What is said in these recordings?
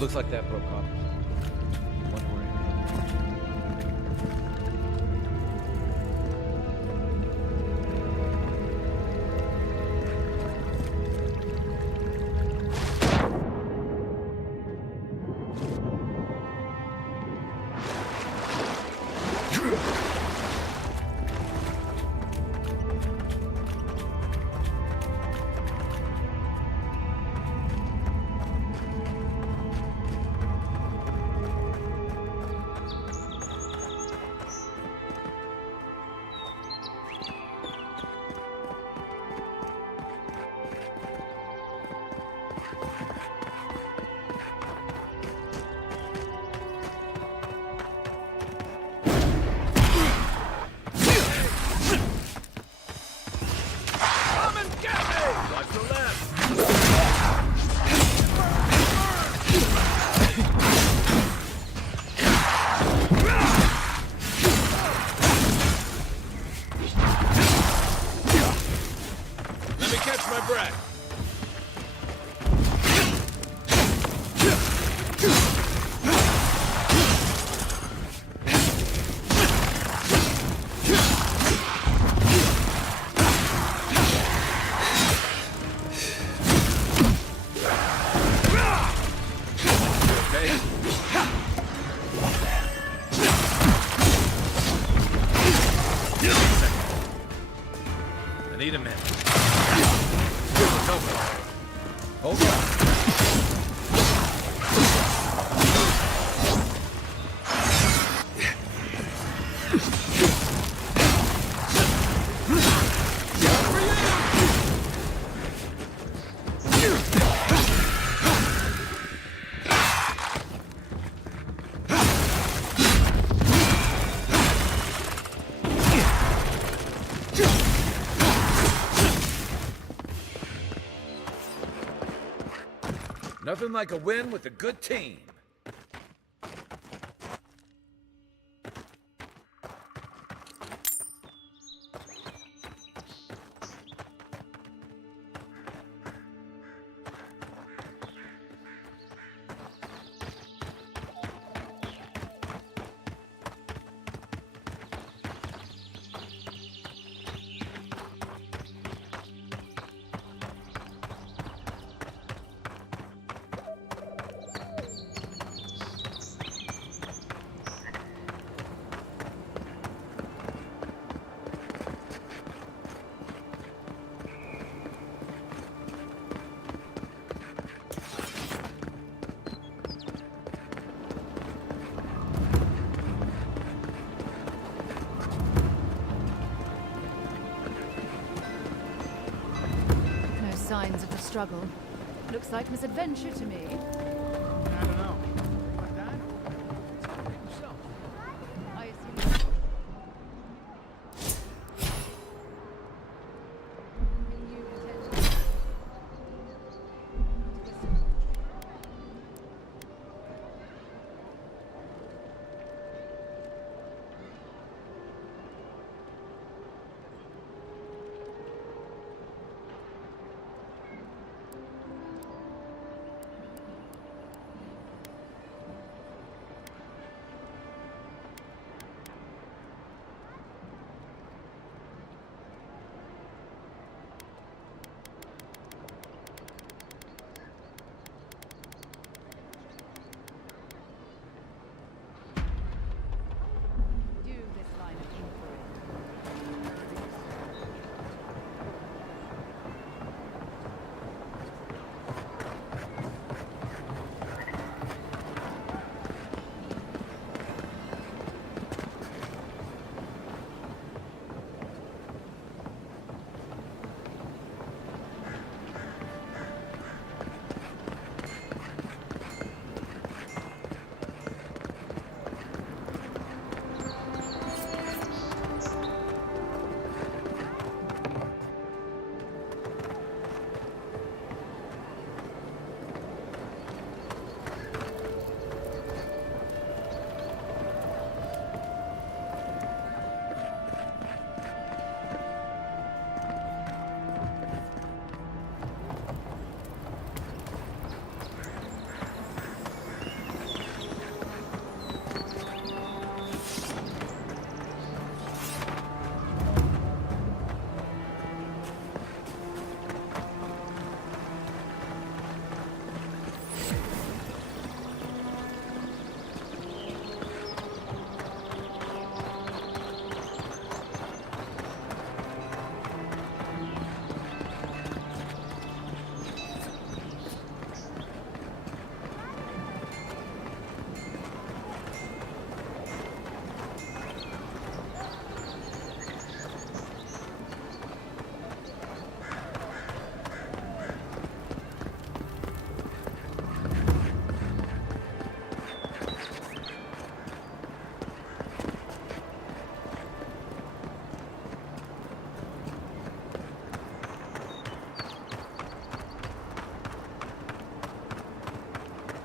Looks like that broke off. One way. Need a minute. Hold on. Nothing like a win with a good team. Signs of the struggle. Looks like misadventure to me. I don't know. Like that? Yourself. I assume...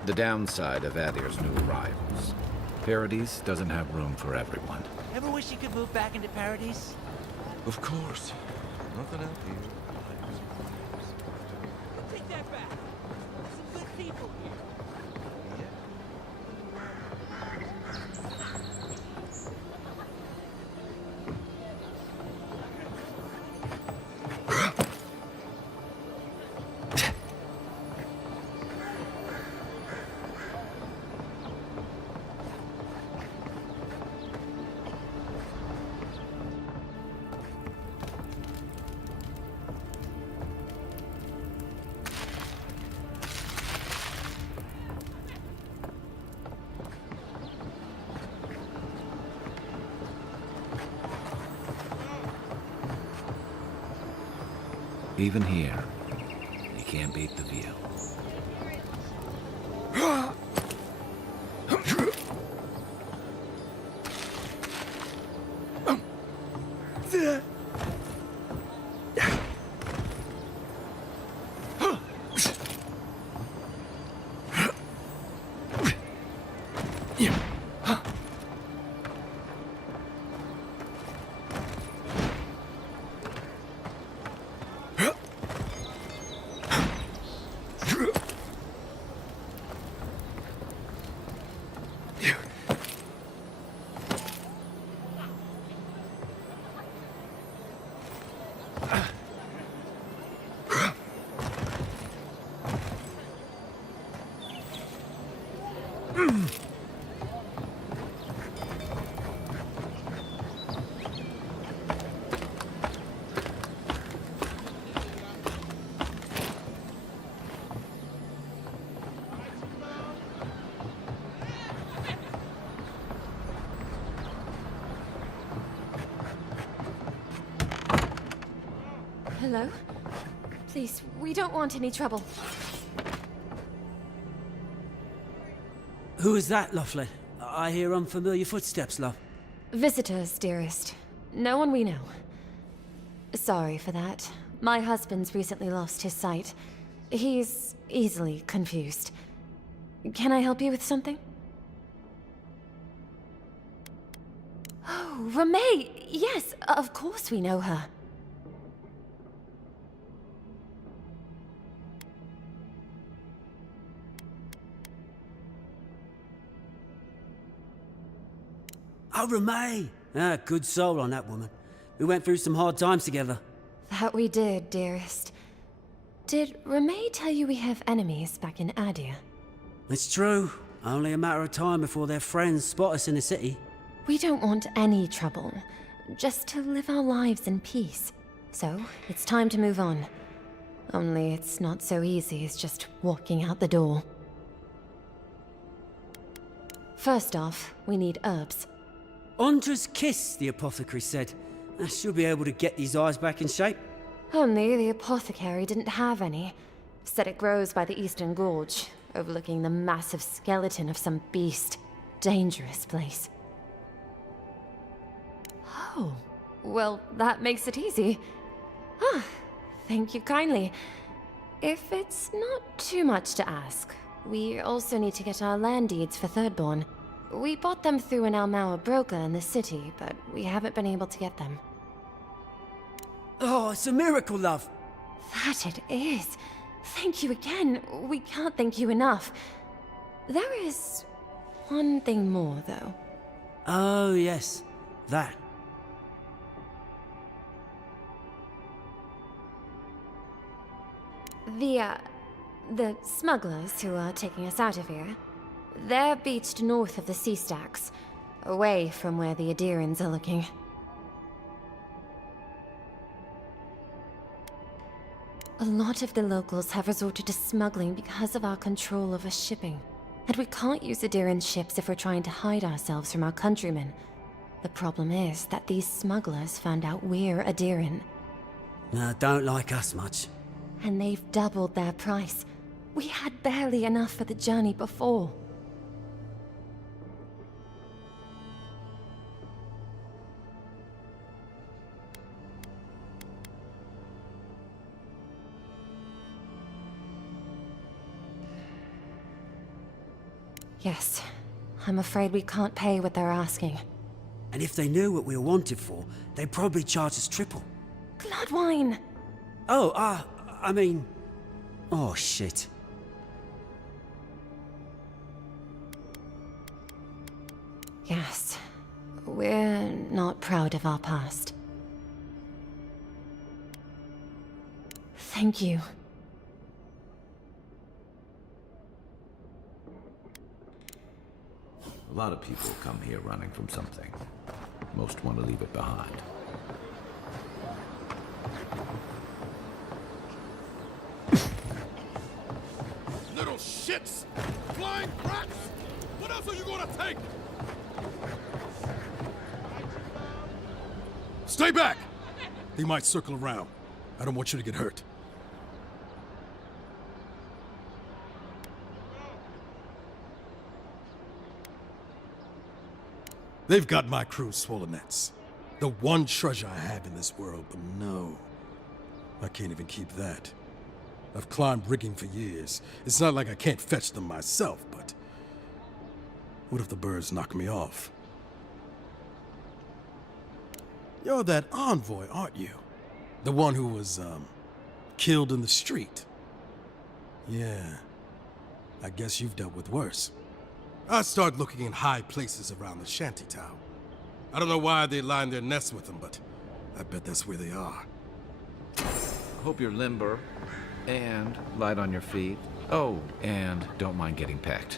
The downside of Adir's new arrivals. Paradise doesn't have room for everyone. Ever wish you could move back into Paradise? Of course. Nothing out here. Take that back. Some good people here. Even here, you can't beat the view. Hello? Please, we don't want any trouble. Who is that, Lovelet? I hear unfamiliar footsteps, love. Visitors, dearest. No one we know. Sorry for that. My husband's recently lost his sight. He's easily confused. Can I help you with something? Oh, Ramay! Yes, of course we know her. Oh, Ramay! Ah, good soul on that woman. We went through some hard times together. That we did, dearest. Did Ramay tell you we have enemies back in Adir? It's true. Only a matter of time before their friends spot us in the city. We don't want any trouble. Just to live our lives in peace. So, it's time to move on. Only it's not so easy as just walking out the door. First off, we need herbs. Ondra's kiss, the apothecary said. She'll be able to get these eyes back in shape. Only the apothecary didn't have any. Said it grows by the Eastern Gorge, overlooking the massive skeleton of some beast. Dangerous place. Oh, well, that makes it easy. Ah, thank you kindly. If it's not too much to ask, we also need to get our land deeds for Thirdborn. We bought them through an Almaua broker in the city, but we haven't been able to get them. Oh, it's a miracle, love. That it is. Thank you again. We can't thank you enough. There is one thing more, though. Oh, yes. That. The smugglers who are taking us out of here, they're beached north of the sea stacks, away from where the Adirans are looking. A lot of the locals have resorted to smuggling because of our control over shipping. And we can't use Adiran ships if we're trying to hide ourselves from our countrymen. The problem is that these smugglers found out we're Adiran. Don't like us much. And they've doubled their price. We had barely enough for the journey before. Yes. I'm afraid we can't pay what they're asking. And if they knew what we were wanted for, they'd probably charge us triple. Bloodwine! Oh, I mean... Oh, shit. Yes. We're not proud of our past. Thank you. A lot of people come here running from something. Most want to leave it behind. Little shits! Flying rats! What else are you gonna take? Stay back! They might circle around. I don't want you to get hurt. They've got my crew's swollen nets. The one treasure I have in this world, but no. I can't even keep that. I've climbed rigging for years. It's not like I can't fetch them myself, but... what if the birds knock me off? You're that envoy, aren't you? The one who was, killed in the street. Yeah. I guess you've dealt with worse. I start looking in high places around the shantytown. I don't know why they line their nests with them, but I bet that's where they are. Hope you're limber and light on your feet. Oh, and don't mind getting pecked.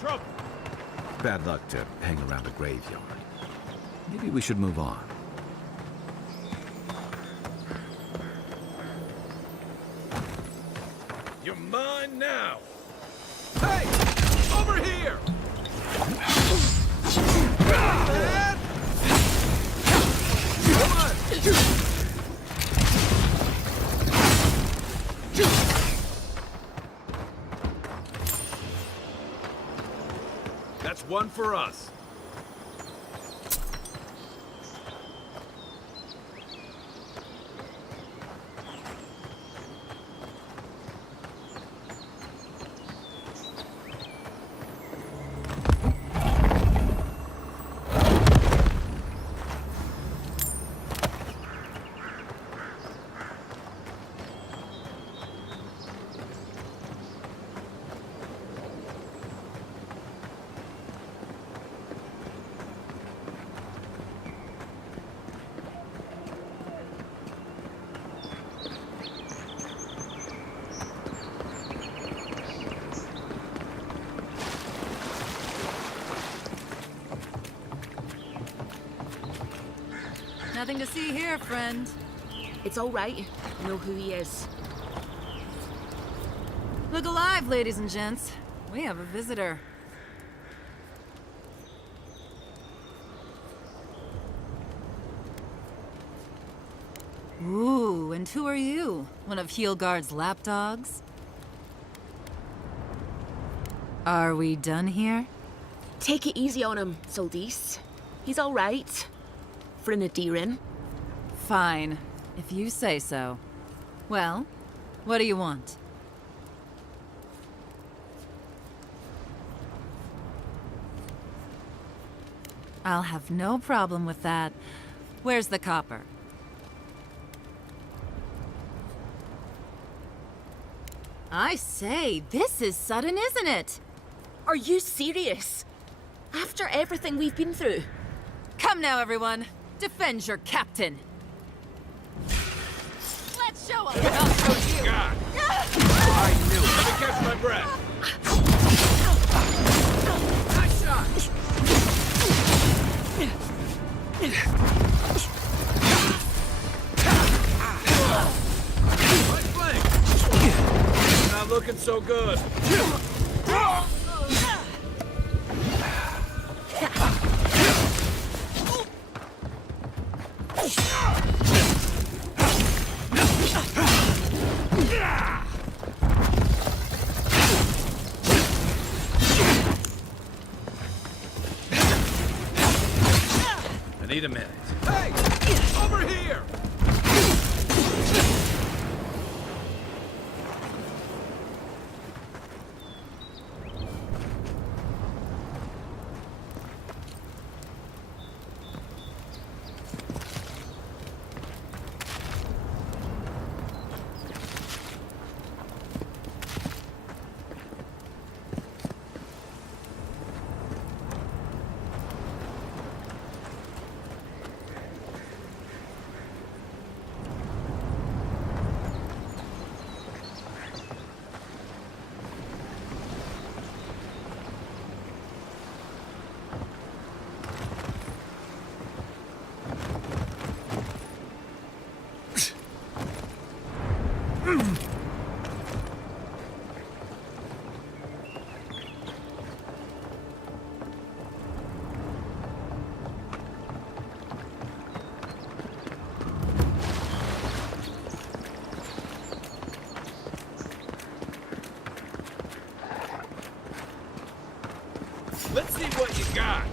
Trouble. Bad luck to hang around a graveyard. Maybe we should move on. You're mine now. Hey! Over here! Man! Come on! That's one for us. Nothing to see here, friend. It's all right. I know who he is. Look alive, ladies and gents. We have a visitor. Ooh, and who are you? One of Heelguard's lapdogs? Are we done here? Take it easy on him, Soldis. He's all right. For an Adiran. Fine, if you say so. Well, what do you want? I'll have no problem with that. Where's the copper? I say, this is sudden, isn't it? Are you serious? After everything we've been through? Come now, everyone. Defend your captain. Let's show 'em. I'll show you. God! I knew it. Let me catch my breath. Nice shot! Right flank! Not looking so good. I need a minute. Hey! Over here! Let's see what you got.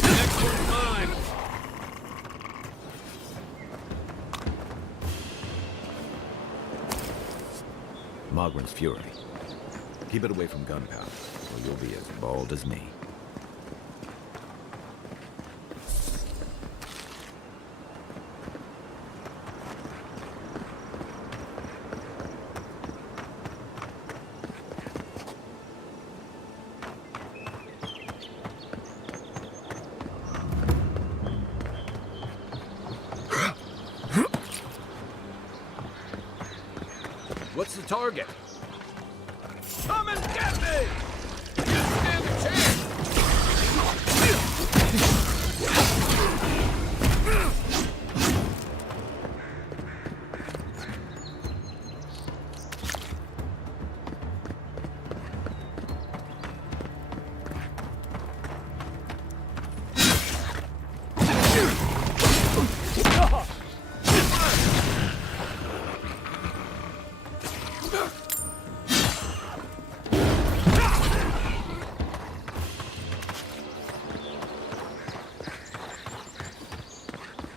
Next one's mine. Mogren's fury. Keep it away from gunpowder, or you'll be as bald as me. What's the target? Come and get me! You stand a chance!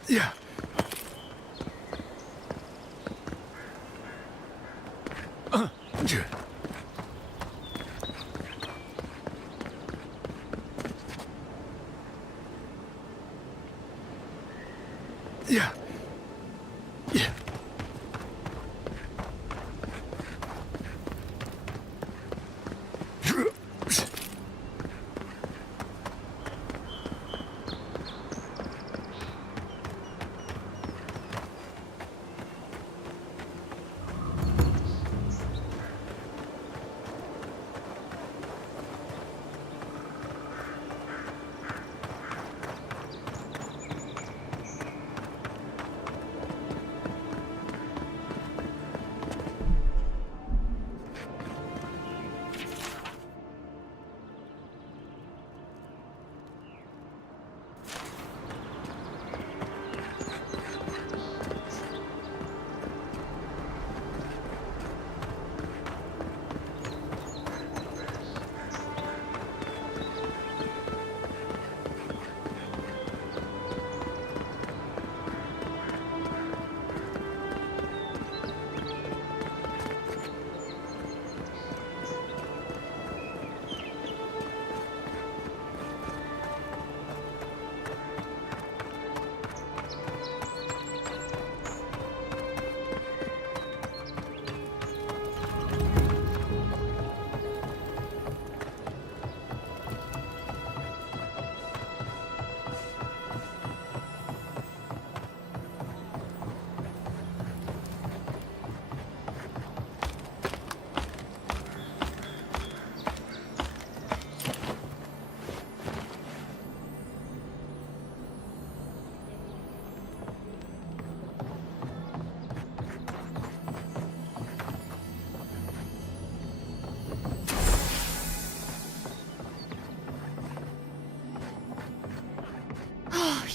Yeah. Yeah. Yeah.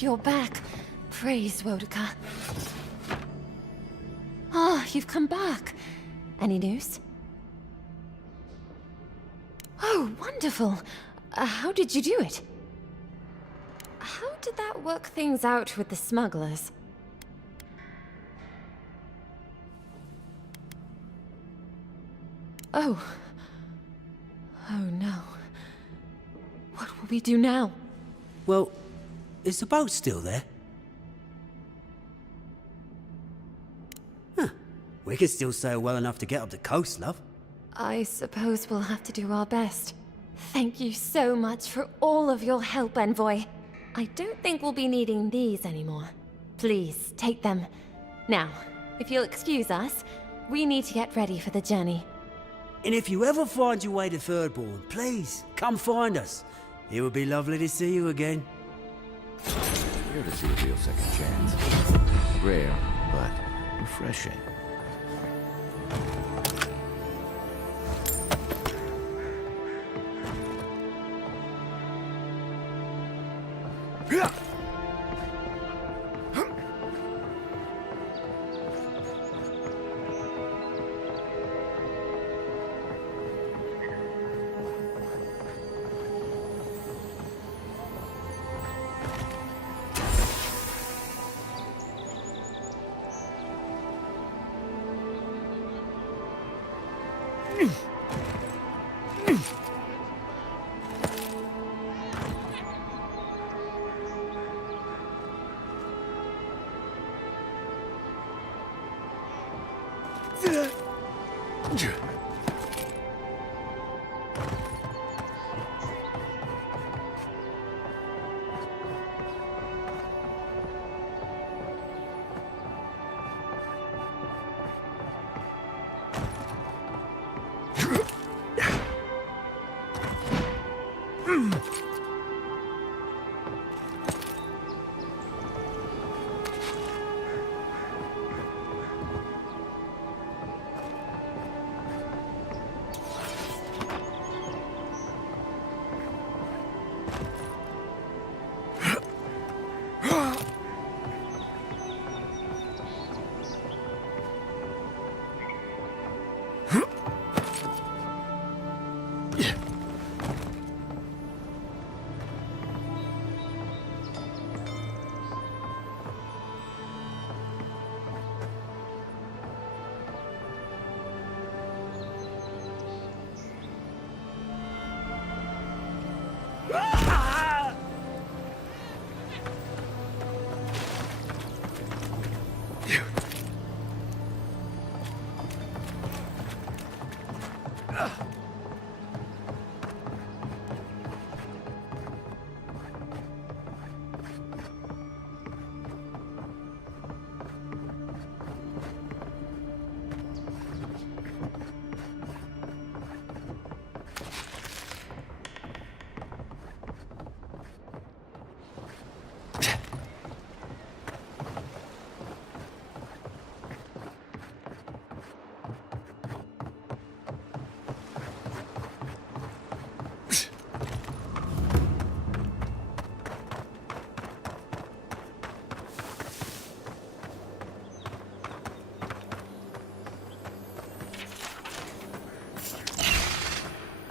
you're back. Praise Wodaka. Ah, you've come back. Any news? Oh, wonderful. How did you do it? How did that work things out with the smugglers? Oh. Oh no. What will we do now? Well, is the boat still there? Huh. We can still sail well enough to get up the coast, love. I suppose we'll have to do our best. Thank you so much for all of your help, Envoy. I don't think we'll be needing these anymore. Please, take them. Now, if you'll excuse us, we need to get ready for the journey. And if you ever find your way to Thirdborn, please, come find us. It would be lovely to see you again. Rare to see a real second chance. Rare, but refreshing.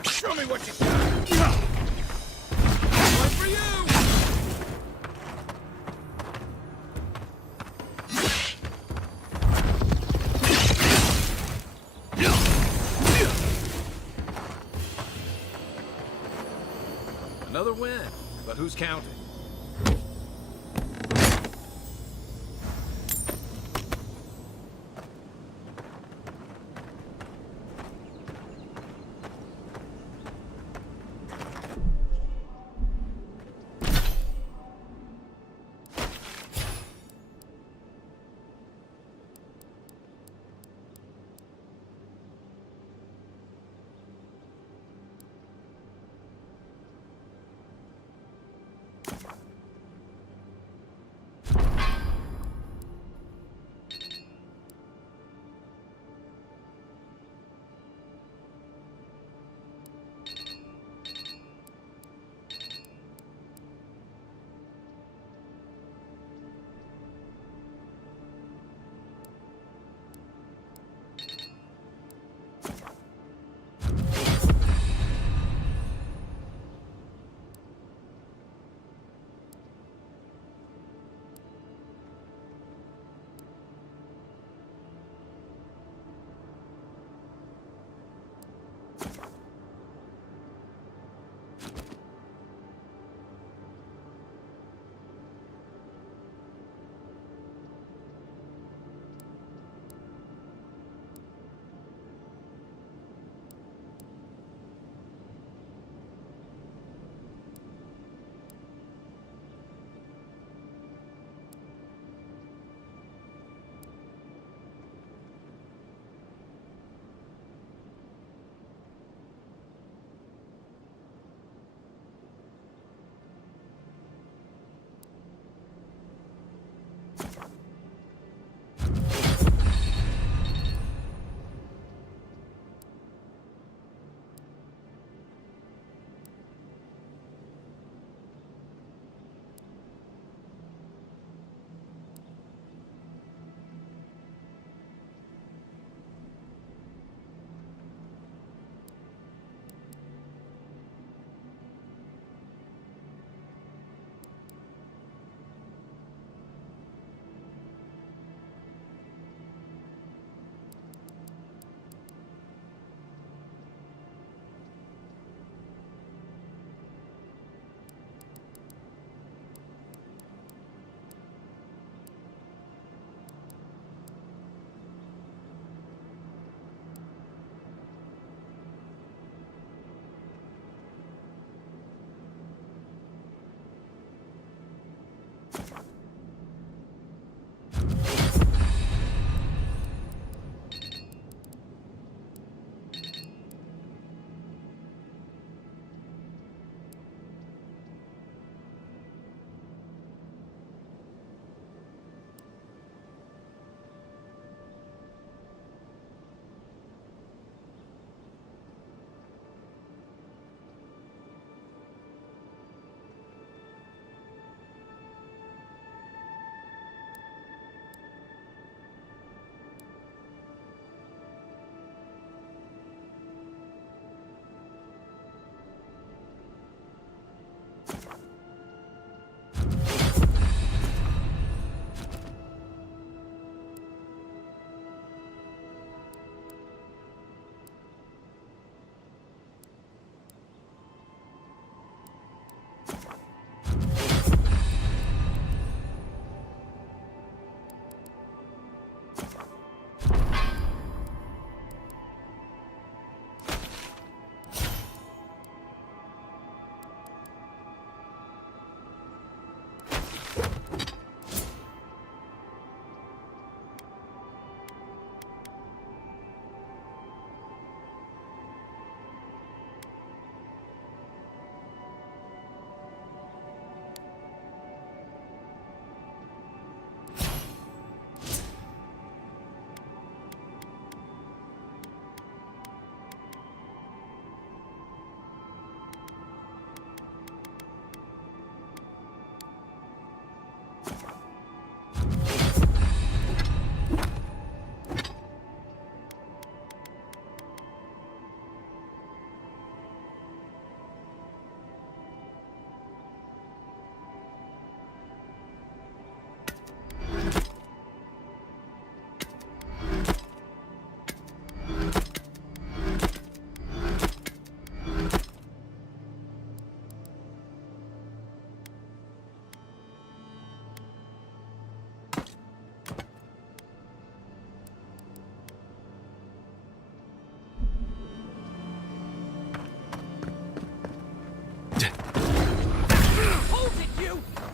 Show me what you got! One for you! Another win, but who's counting?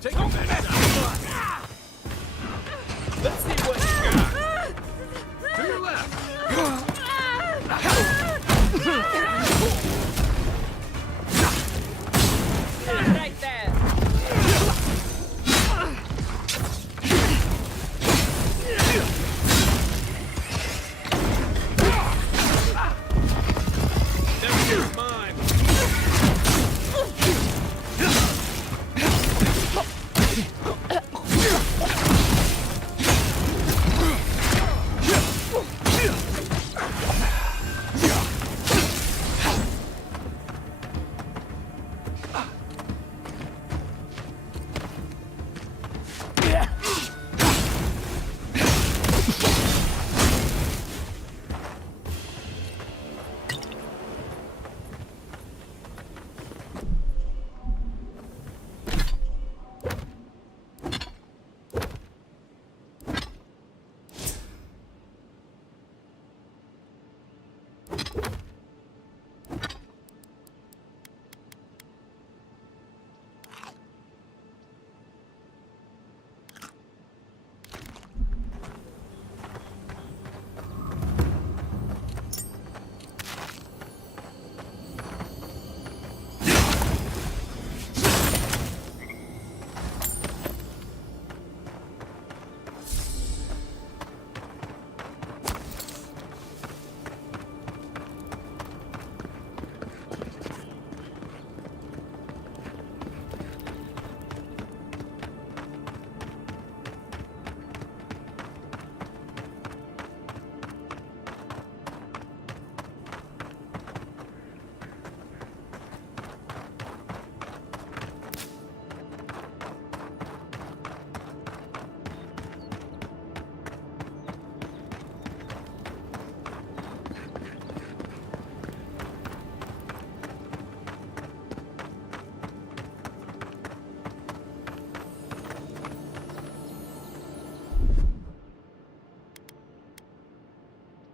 Take your best shot. Let's see what you got. To your left. Right there. Never mine.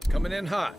Coming in hot.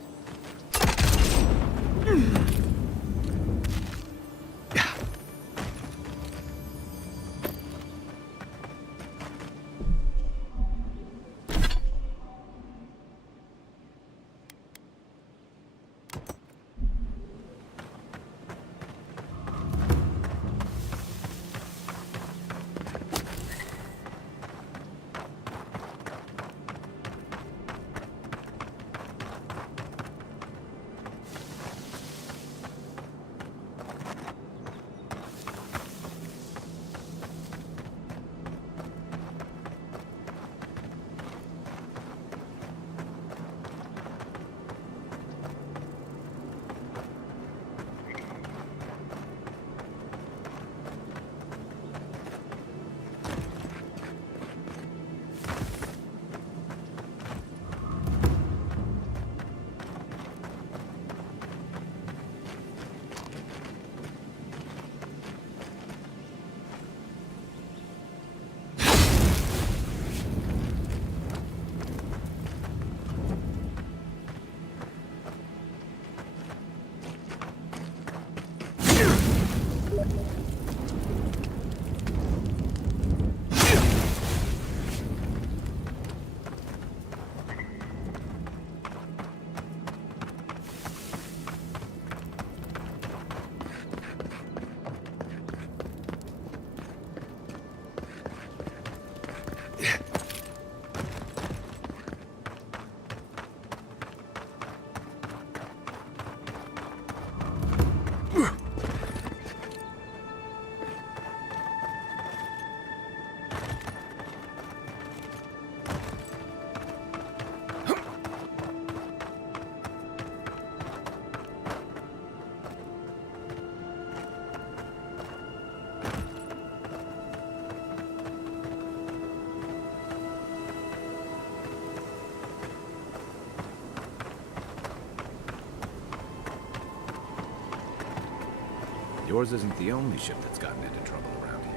Yours isn't the only ship that's gotten into trouble around here.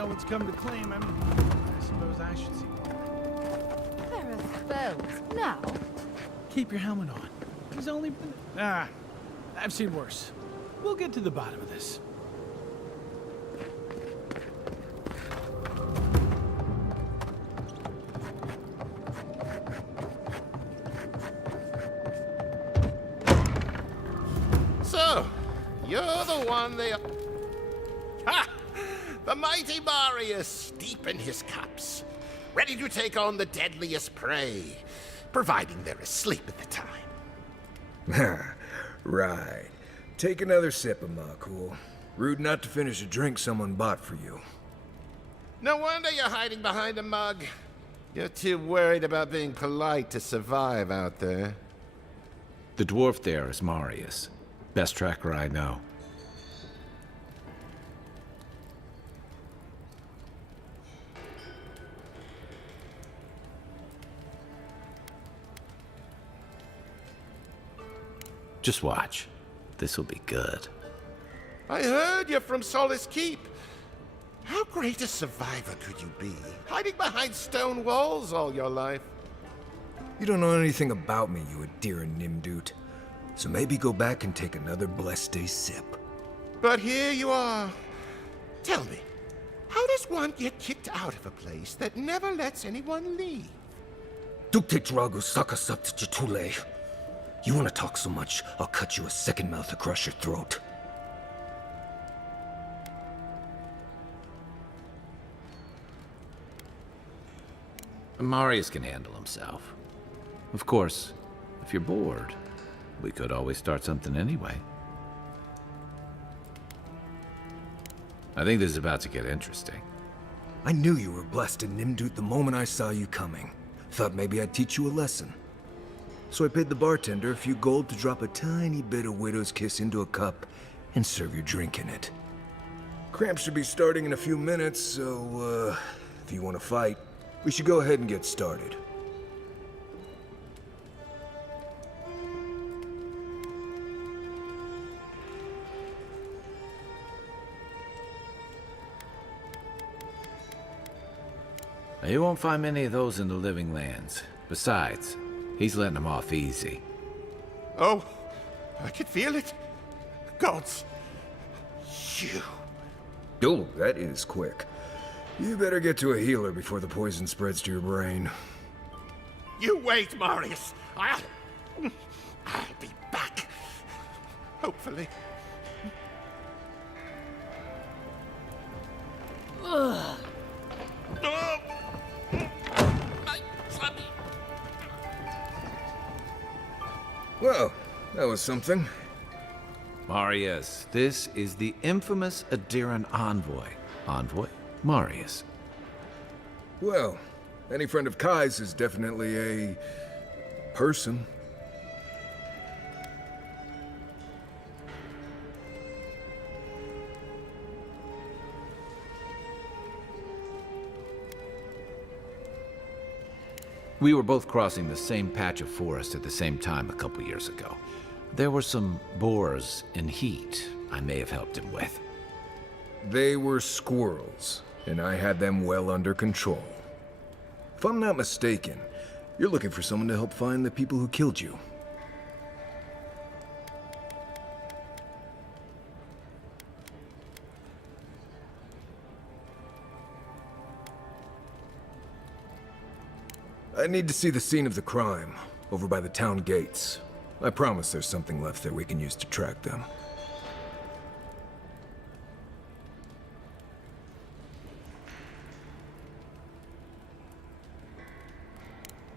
no one's come to claim him, I suppose I should see one. Pair of bells. Now? Keep your helmet on. He's only been... I've seen worse. We'll get to the bottom of this. So, you're the one they... Ha! The mighty Marius, deep in his cups, ready to take on the deadliest prey, providing they're asleep at the time. Right. Take another sip of my cool. Rude not to finish a drink someone bought for you. No wonder you're hiding behind a mug. You're too worried about being polite to survive out there. The dwarf there is Marius. Best tracker I know. Just watch. This'll be good. I heard you're from Solace Keep. How great a survivor could you be, hiding behind stone walls all your life? You don't know anything about me, you Adira Nimdut. So maybe go back and take another blessed day sip. But here you are. Tell me, how does one get kicked out of a place that never lets anyone leave? Dukte Drago Sakasat Jitule. You want to talk so much, I'll cut you a second mouth across your throat. Marius can handle himself. Of course, if you're bored, we could always start something anyway. I think this is about to get interesting. I knew you were blessed in Nimdut the moment I saw you coming. Thought maybe I'd teach you a lesson. So I paid the bartender a few gold to drop a tiny bit of Widow's Kiss into a cup and serve your drink in it. Cramps should be starting in a few minutes, so, if you want to fight, we should go ahead and get started. Now, you won't find many of those in the living lands. Besides, he's letting them off easy. Oh, I could feel it. Gods, you. Oh, that is quick. You better get to a healer before the poison spreads to your brain. You wait, Marius. I'll be back. Hopefully. Ugh. Oh. My tummy. Well, that was something. Marius, this is the infamous Adiran envoy. Envoy? Marius. Well, any friend of Kai's is definitely a... person. We were both crossing the same patch of forest at the same time a couple years ago. There were some boars in heat I may have helped him with. They were squirrels, and I had them well under control. If I'm not mistaken, you're looking for someone to help find the people who killed you. I need to see the scene of the crime, over by the town gates. I promise there's something left there we can use to track them.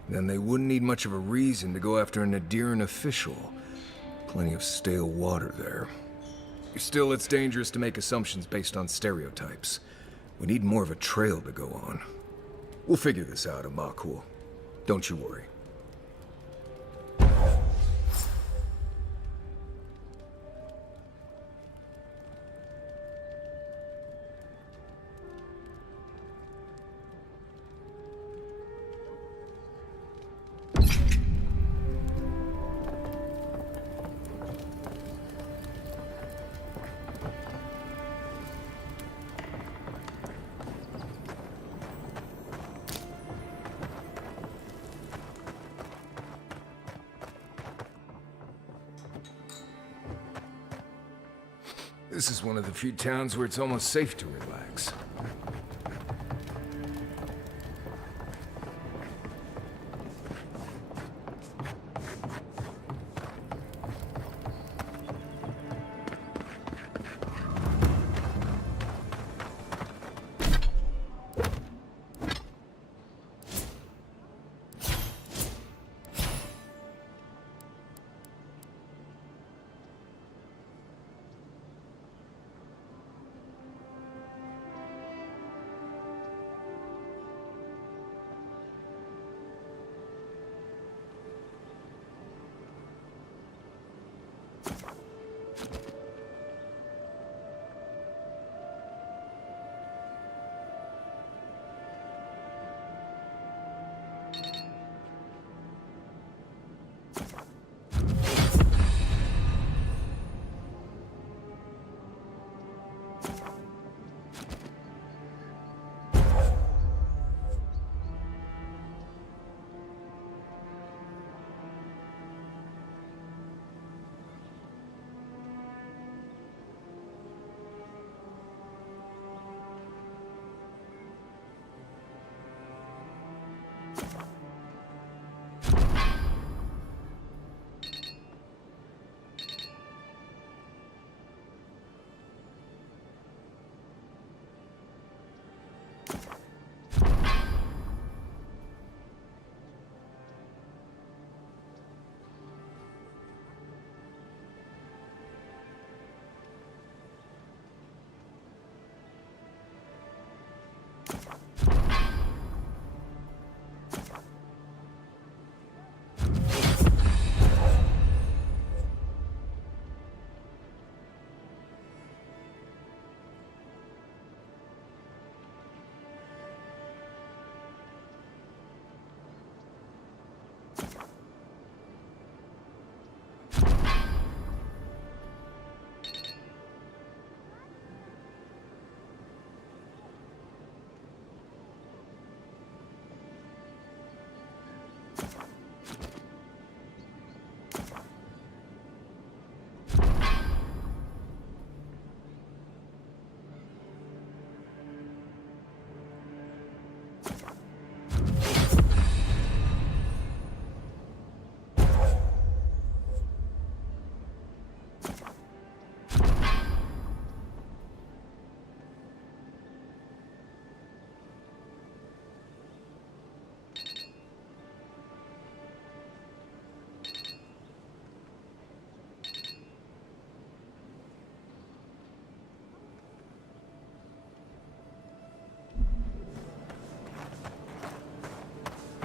Then they wouldn't need much of a reason to go after an Adiran official. Plenty of stale water there. Still, it's dangerous to make assumptions based on stereotypes. We need more of a trail to go on. We'll figure this out, Amakul. Don't you worry. This is one of the few towns where it's almost safe to relax.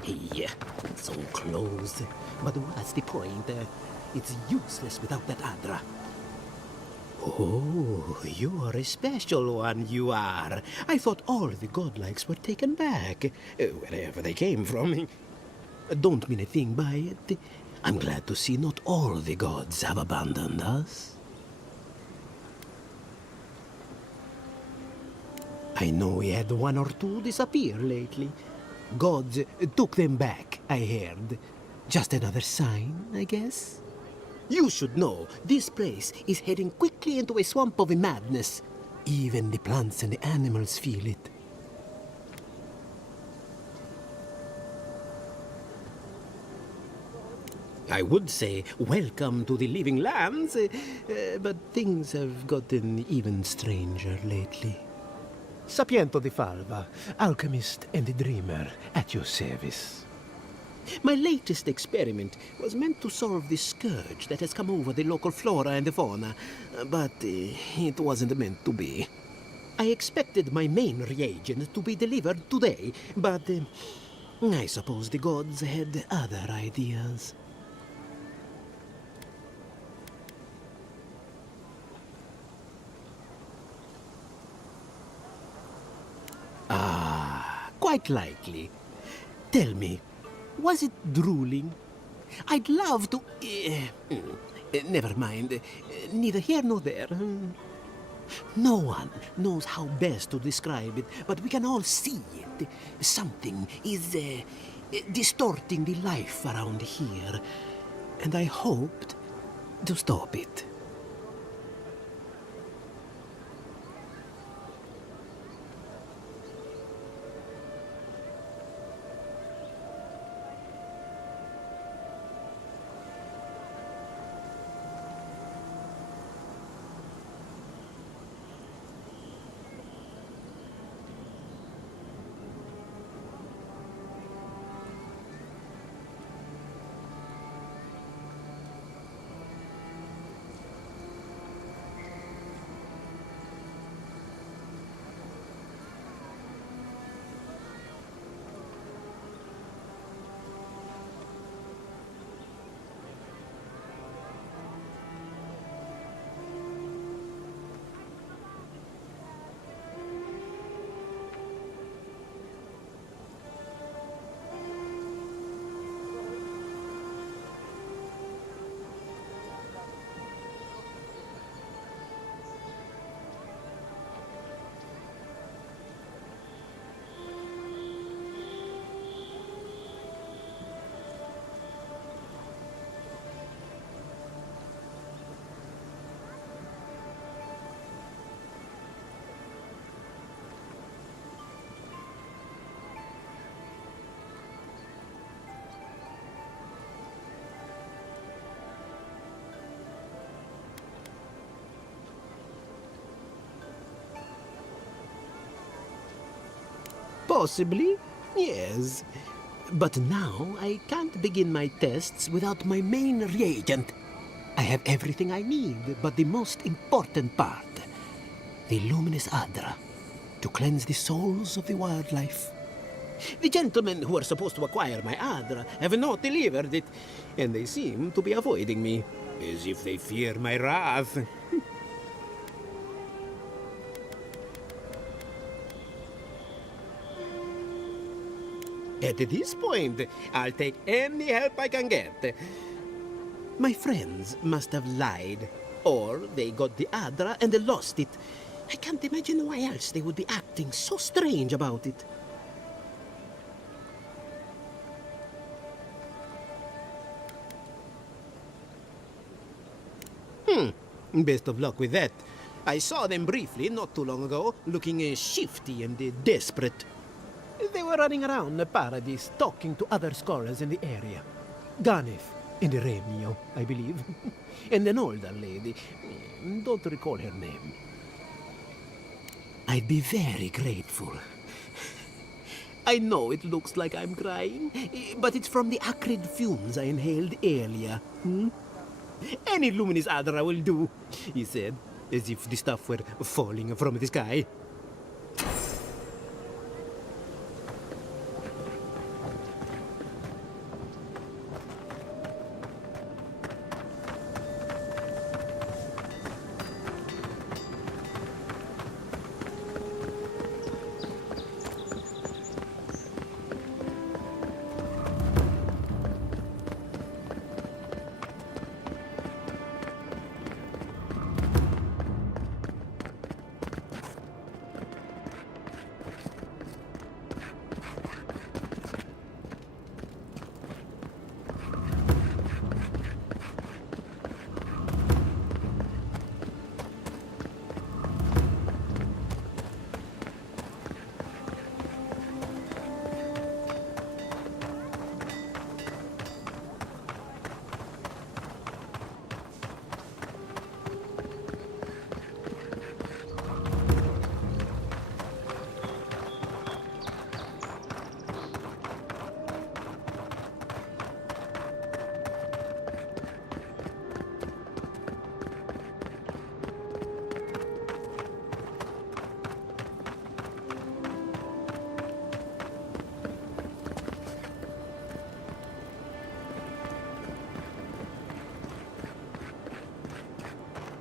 Hey, so close. But what's the point? It's useless without that Adra. Oh, you are a special one, you are. I thought all the godlikes were taken back, wherever they came from. Don't mean a thing by it. I'm glad to see not all the gods have abandoned us. I know we had one or two disappear lately. Gods took them back, I heard. Just another sign, I guess? You should know, this place is heading quickly into a swamp of madness. Even the plants and the animals feel it. I would say welcome to the living lands, but things have gotten even stranger lately. Sapiento di Falva, alchemist and dreamer, at your service. My latest experiment was meant to solve the scourge that has come over the local flora and fauna, but it wasn't meant to be. I expected my main reagent to be delivered today, but I suppose the gods had other ideas. Ah, quite likely. Tell me, was it drooling? I'd love to... never mind. Neither here nor there. No one knows how best to describe it, but we can all see it. Something is distorting the life around here, and I hoped to stop it. Possibly, yes. But now I can't begin my tests without my main reagent. I have everything I need, but the most important part, the luminous Adra, to cleanse the souls of the wildlife. The gentlemen who are supposed to acquire my Adra have not delivered it, and they seem to be avoiding me, as if they fear my wrath. At this point, I'll take any help I can get. My friends must have lied, or they got the Adra and they lost it. I can't imagine why else they would be acting so strange about it. Best of luck with that. I saw them briefly not too long ago, looking shifty and desperate. They were running around the paradise, talking to other scholars in the area. Ganef and Remio, I believe. And an older lady. Don't recall her name. I'd be very grateful. I know it looks like I'm crying, but it's from the acrid fumes I inhaled earlier. Any luminous Adra will do, he said, as if the stuff were falling from the sky.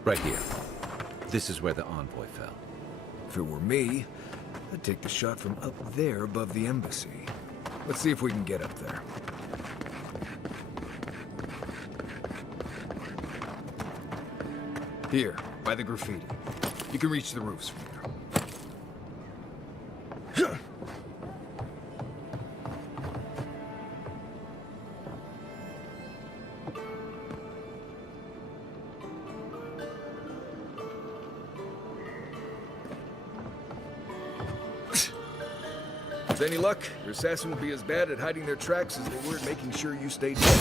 Right here. This is where the envoy fell. If it were me, I'd take the shot from up there above the embassy. Let's see if we can get up there. Here, by the graffiti. You can reach the roofs from here. With any luck, your assassin will be as bad at hiding their tracks as they were at making sure you stayed dead.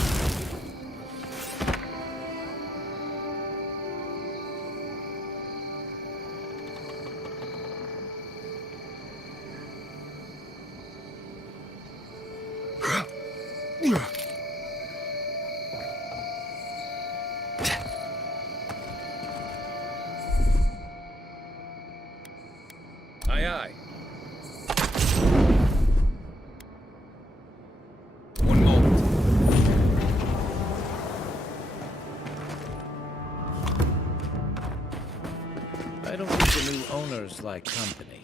Aye, aye. One moment. I don't think the new owners like company.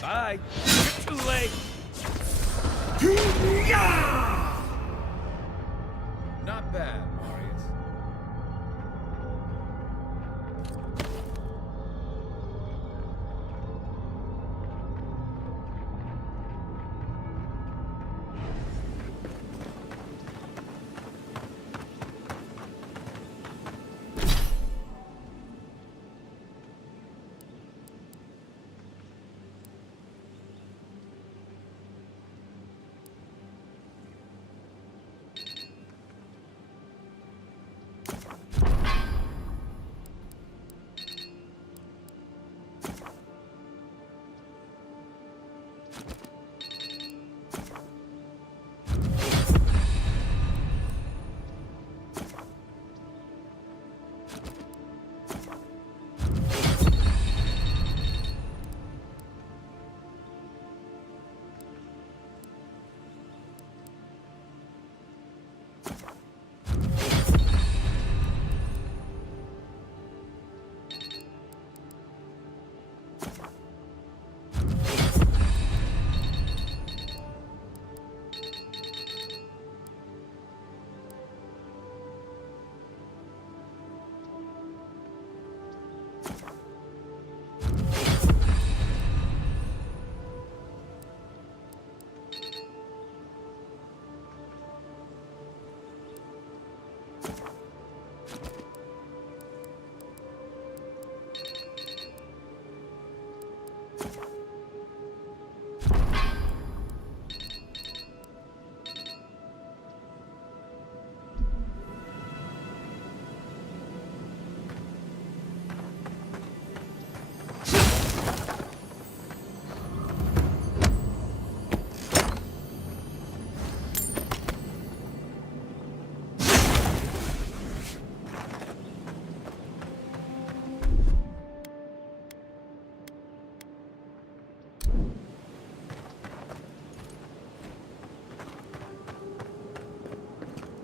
Bye. You're too late. Not bad, Marius.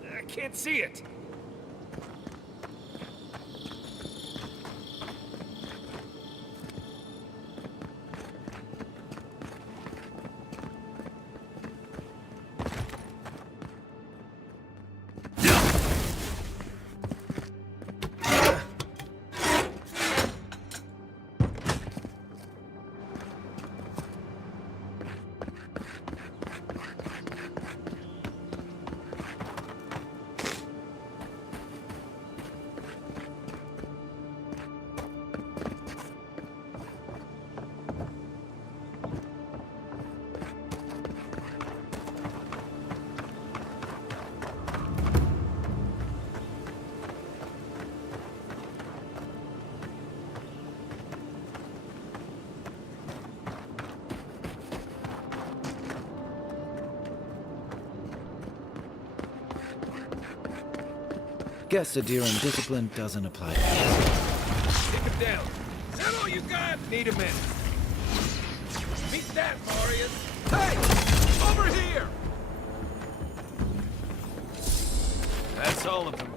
I can't see it. Guess Adiran discipline doesn't apply to me. Take him down. Is that all you got? Need a minute. Meet that, Marius. Hey! Over here! That's all of them.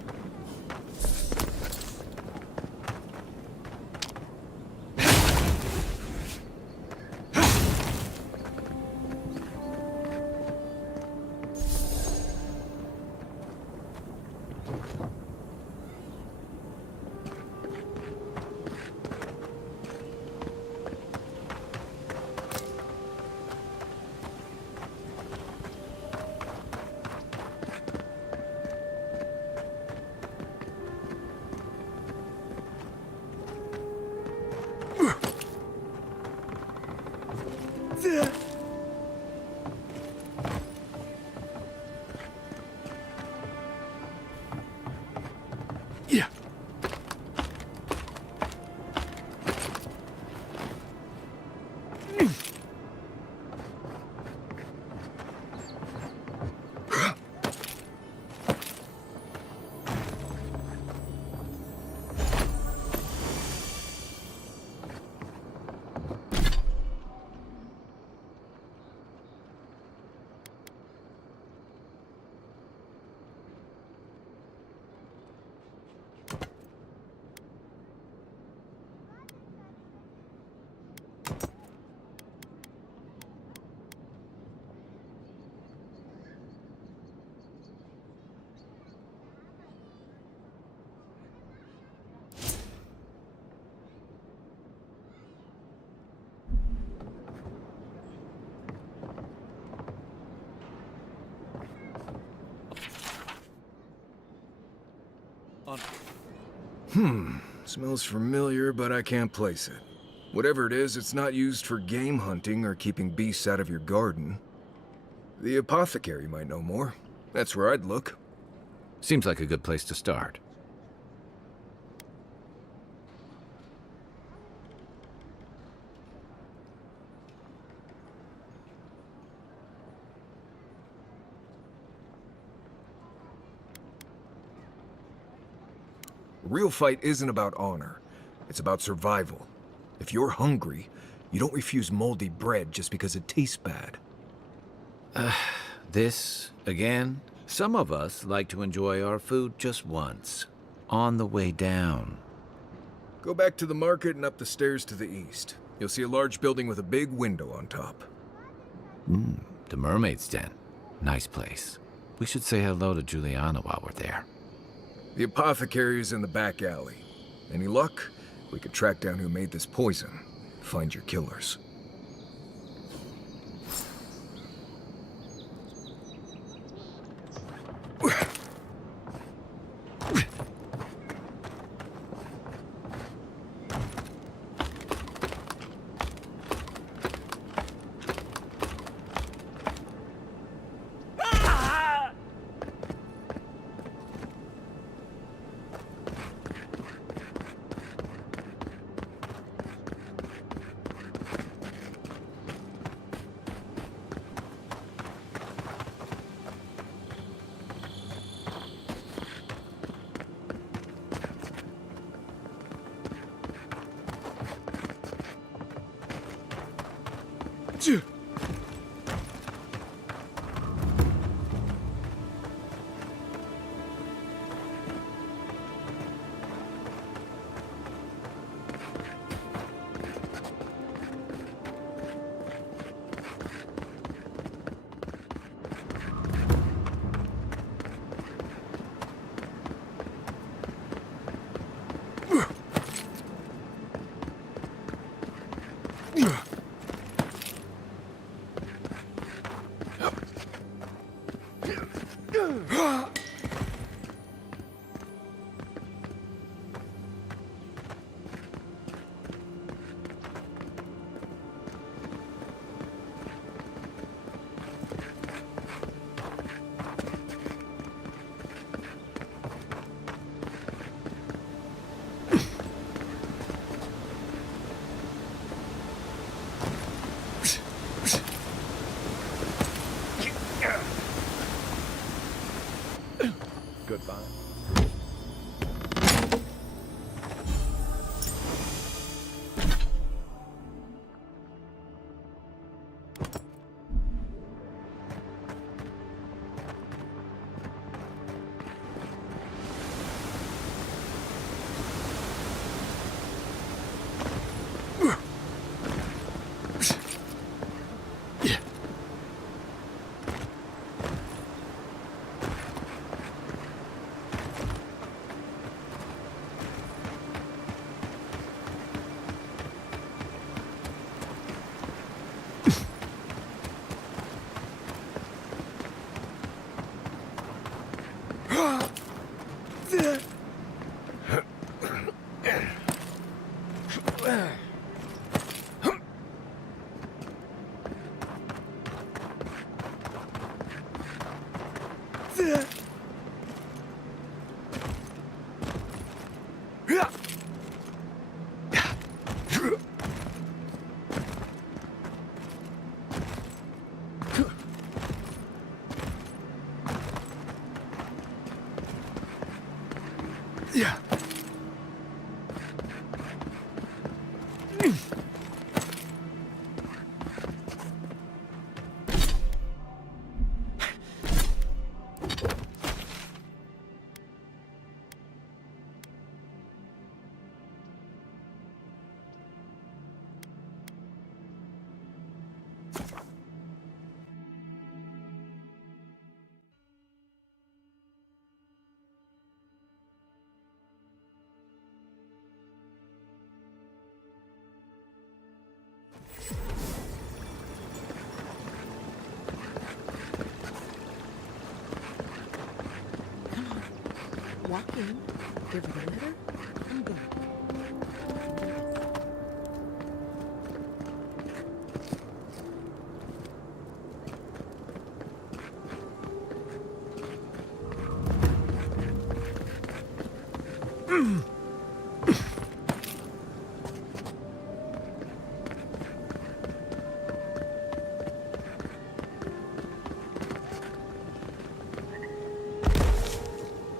Yeah. Smells familiar, but I can't place it. Whatever it is, it's not used for game hunting or keeping beasts out of your garden. The apothecary might know more. That's where I'd look. Seems like a good place to start. A real fight isn't about honor. It's about survival. If you're hungry, you don't refuse moldy bread just because it tastes bad. This, again? Some of us like to enjoy our food just once. On the way down. Go back to the market and up the stairs to the east. You'll see a large building with a big window on top. The Mermaid's Den. Nice place. We should say hello to Juliana while we're there. The apothecary is in the back alley. Any luck? We could track down who made this poison. Find your killers. Goodbye. Walk in, give her the letter, and go.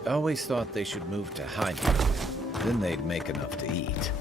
I always thought they should move to high market. Then they'd make enough to eat.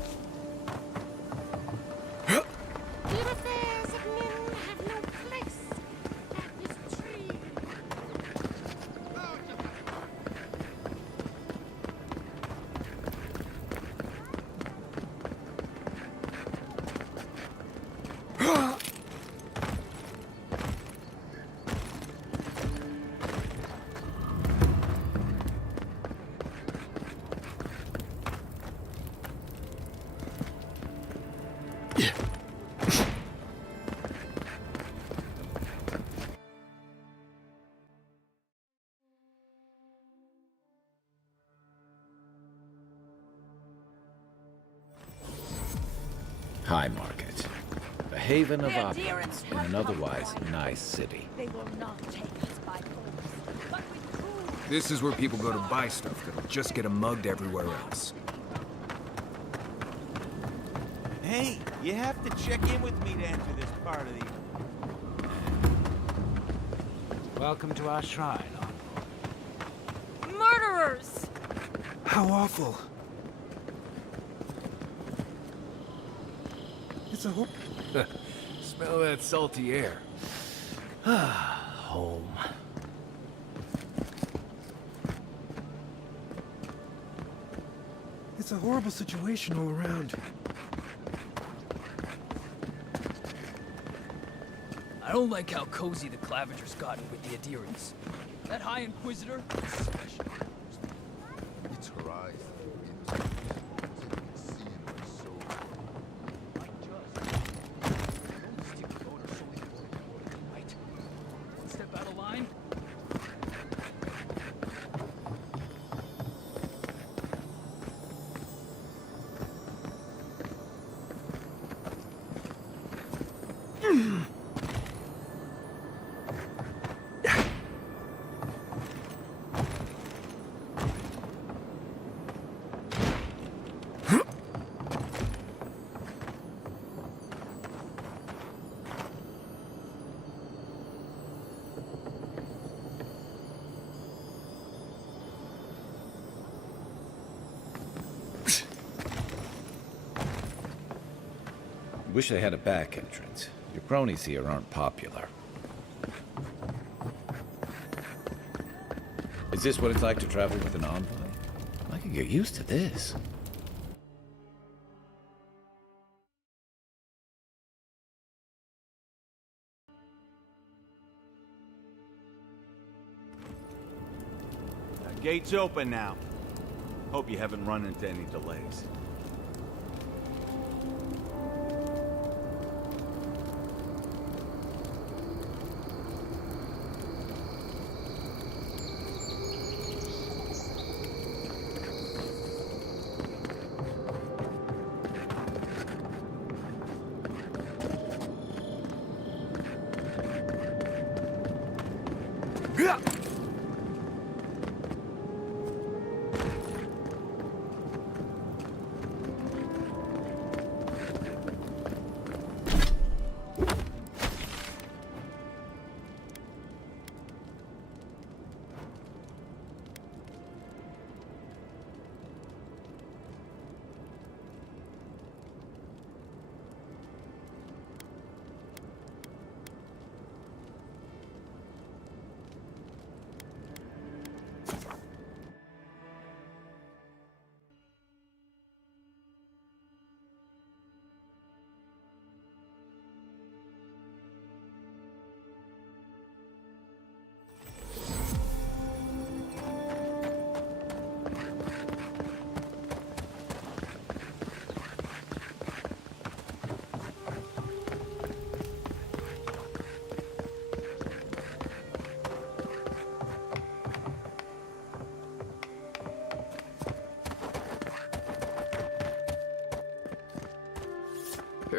High Market. A haven of opulence in an otherwise nice city. They will not take us by force. But with tools. This is where people go to buy stuff that'll just get 'em mugged everywhere else. Hey, you have to check in with me to enter this part of the... Welcome to our shrine, Envoy. Murderers! How awful. It's a whole... Smell that salty air. Home. It's a horrible situation all around. I don't like how cozy the Clavenger's gotten with the adherents. That High Inquisitor is special. It's her eyes. Step out of line. Wish they had a back entrance. Your cronies here aren't popular. Is this what it's like to travel with an envoy? I could get used to this. Gate's open now. Hope you haven't run into any delays.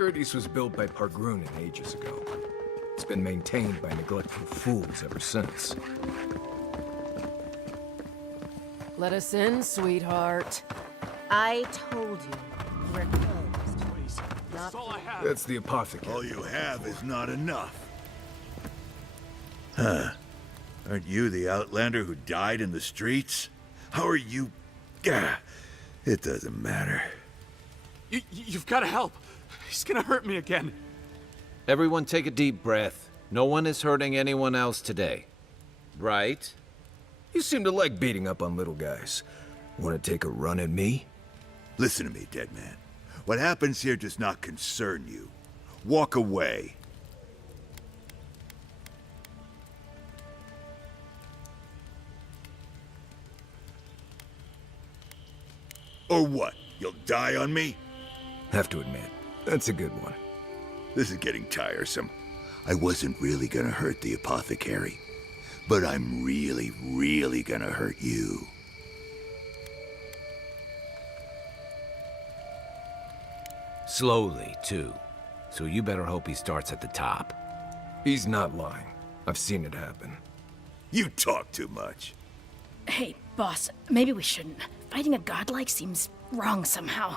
Paradise was built by Pargrunin ages ago. It's been maintained by neglectful fools ever since. Let us in, sweetheart. I told you, we're closed. That's all I have. That's the apothecary. All you have is not enough. Huh. Aren't you the Outlander who died in the streets? How are you... Gah, it doesn't matter. You've got to help. He's gonna hurt me again. Everyone take a deep breath. No one is hurting anyone else today. Right? You seem to like beating up on little guys. Want to take a run at me? Listen to me, dead man. What happens here does not concern you. Walk away. Or what? You'll die on me? Have to admit, that's a good one. This is getting tiresome. I wasn't really gonna hurt the apothecary, but I'm really, really gonna hurt you. Slowly, too. So you better hope he starts at the top. He's not lying. I've seen it happen. You talk too much. Hey, boss, maybe we shouldn't. Fighting a godlike seems wrong somehow.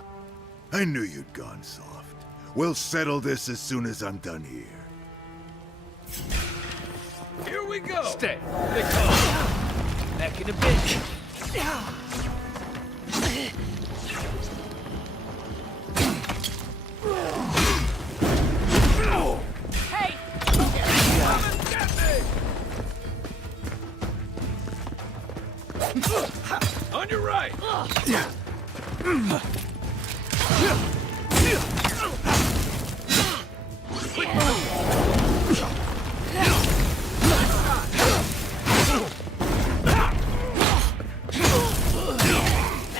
I knew you'd gone soft. We'll settle this as soon as I'm done here. Here we go! Stay. They come. Back in a bit. Hey! Come and get me! On your right!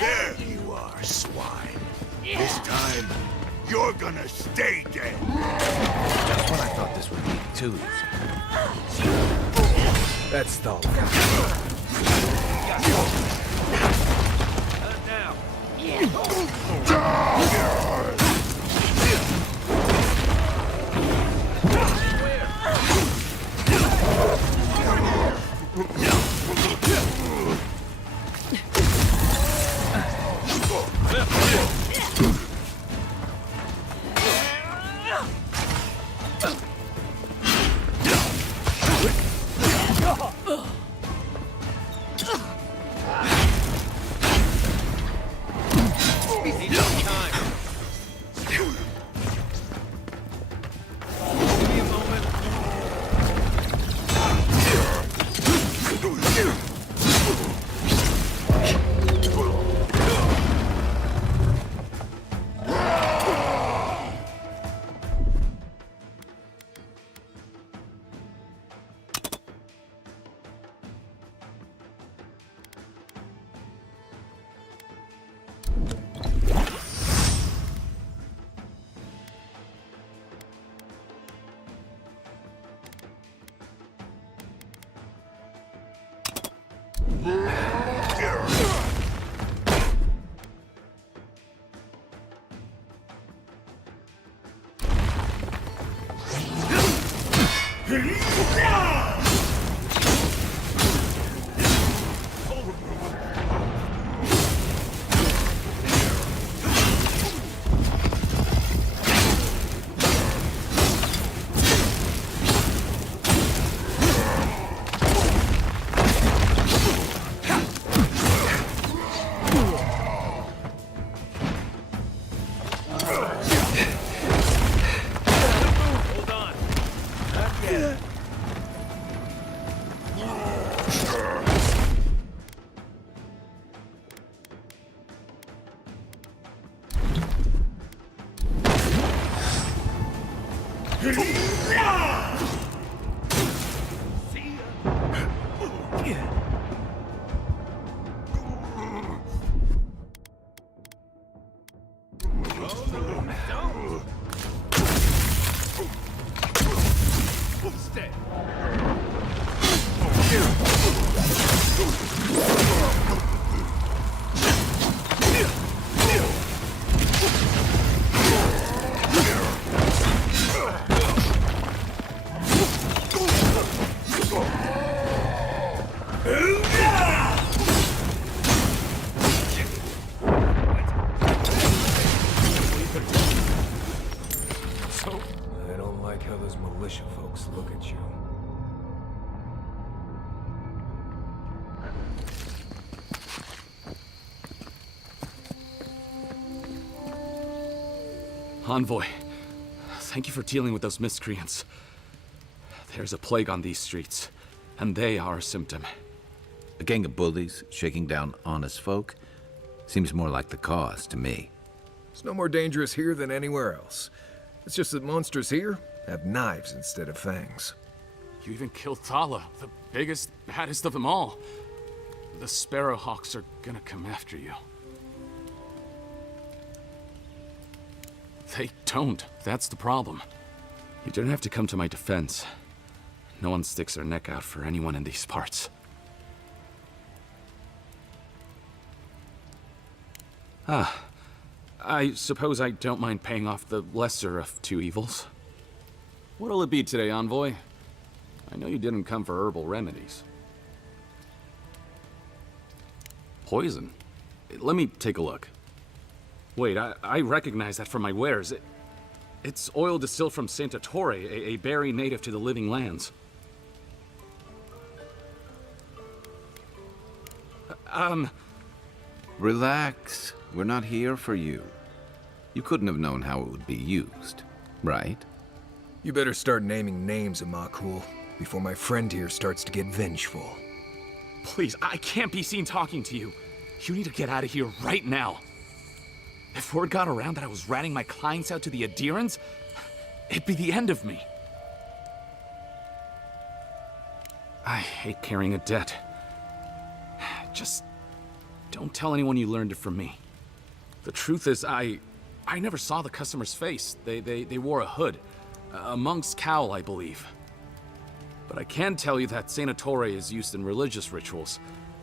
There you are, swine. This time, you're gonna stay dead. Just when I thought this would be too easy. That's Stalin. go. I don't like how those militia folks look at you. Envoy, thank you for dealing with those miscreants. There's a plague on these streets, and they are a symptom. A gang of bullies shaking down honest folk seems more like the cause to me. It's no more dangerous here than anywhere else. It's just that monsters here have knives instead of fangs. You even killed Thala, the biggest, baddest of them all. The Sparrowhawks are gonna come after you. They don't. That's the problem. You didn't have to come to my defense. No one sticks their neck out for anyone in these parts. I suppose I don't mind paying off the lesser of two evils. What'll it be today, Envoy? I know you didn't come for herbal remedies. Poison? Let me take a look. Wait, I recognize that from my wares. It's oil distilled from Santa Torre, a berry native to the Living Lands. Relax. We're not here for you. You couldn't have known how it would be used, right? You better start naming names, Amakul, before my friend here starts to get vengeful. Please, I can't be seen talking to you. You need to get out of here right now. If word got around that I was ratting my clients out to the Adherents, it'd be the end of me. I hate carrying a debt. Just don't tell anyone you learned it from me. The truth is, I never saw the customer's face. They wore a hood. A monk's cowl, I believe. But I can tell you that Santa Torre is used in religious rituals.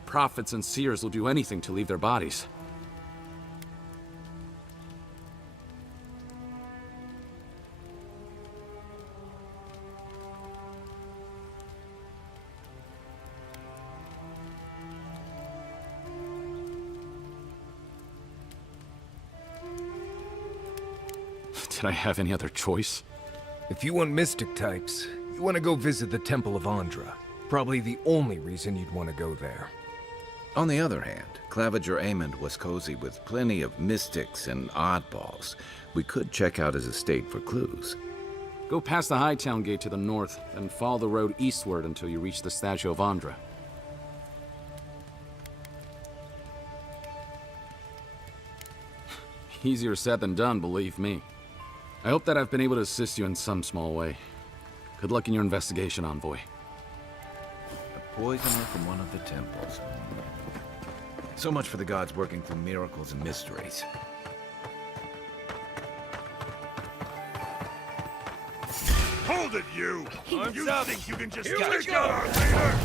Prophets and seers will do anything to leave their bodies. Did I have any other choice? If you want mystic types, you want to go visit the Temple of Andra. Probably the only reason you'd want to go there. On the other hand, Claviger Amond was cozy with plenty of mystics and oddballs. We could check out his estate for clues. Go past the Hightown Gate to the north, then follow the road eastward until you reach the statue of Andra. Easier said than done, believe me. I hope that I've been able to assist you in some small way. Good luck in your investigation, Envoy. A poisoner from one of the temples. So much for the gods working through miracles and mysteries. Hold it, you! You up. think you can just Here get we us go. our leader?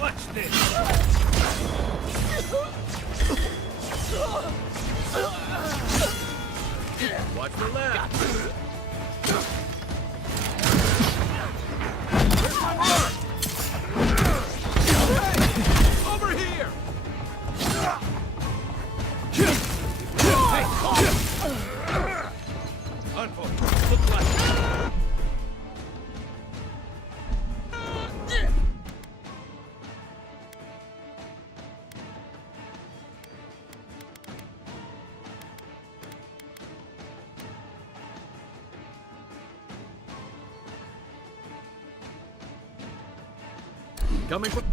Watch this. Watch the left. Where's my mark? Over here. Envoy, look left. Coming from...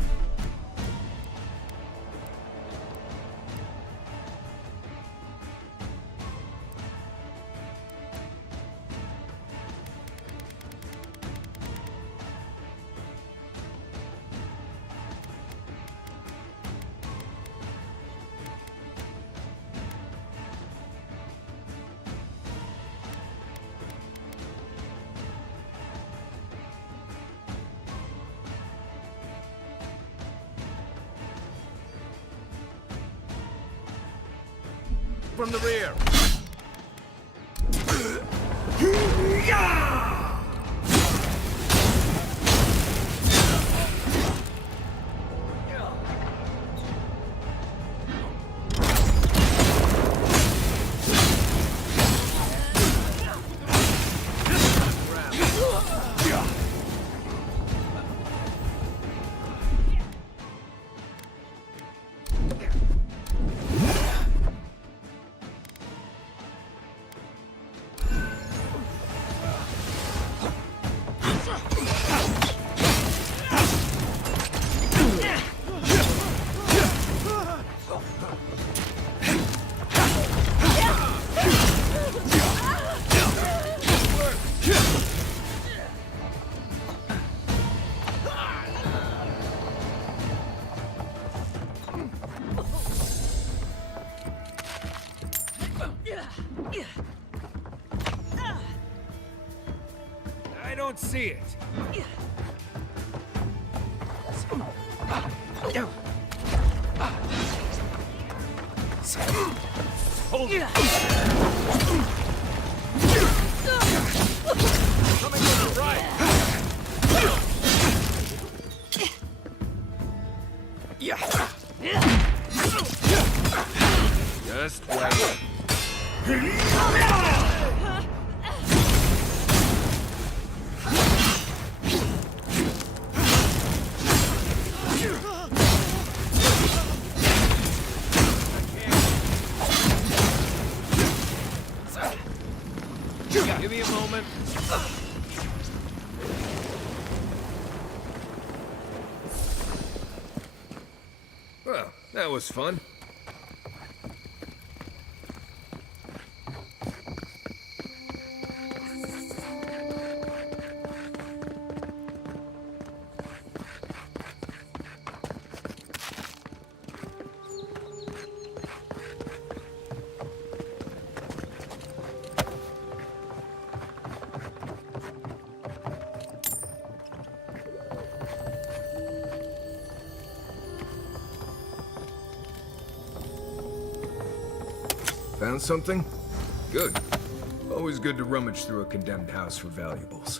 from the rear. don't see it. Hold it. Coming from the right. Just wait. Give me a moment. Well, that was fun. Found something? Good. Always good to rummage through a condemned house for valuables.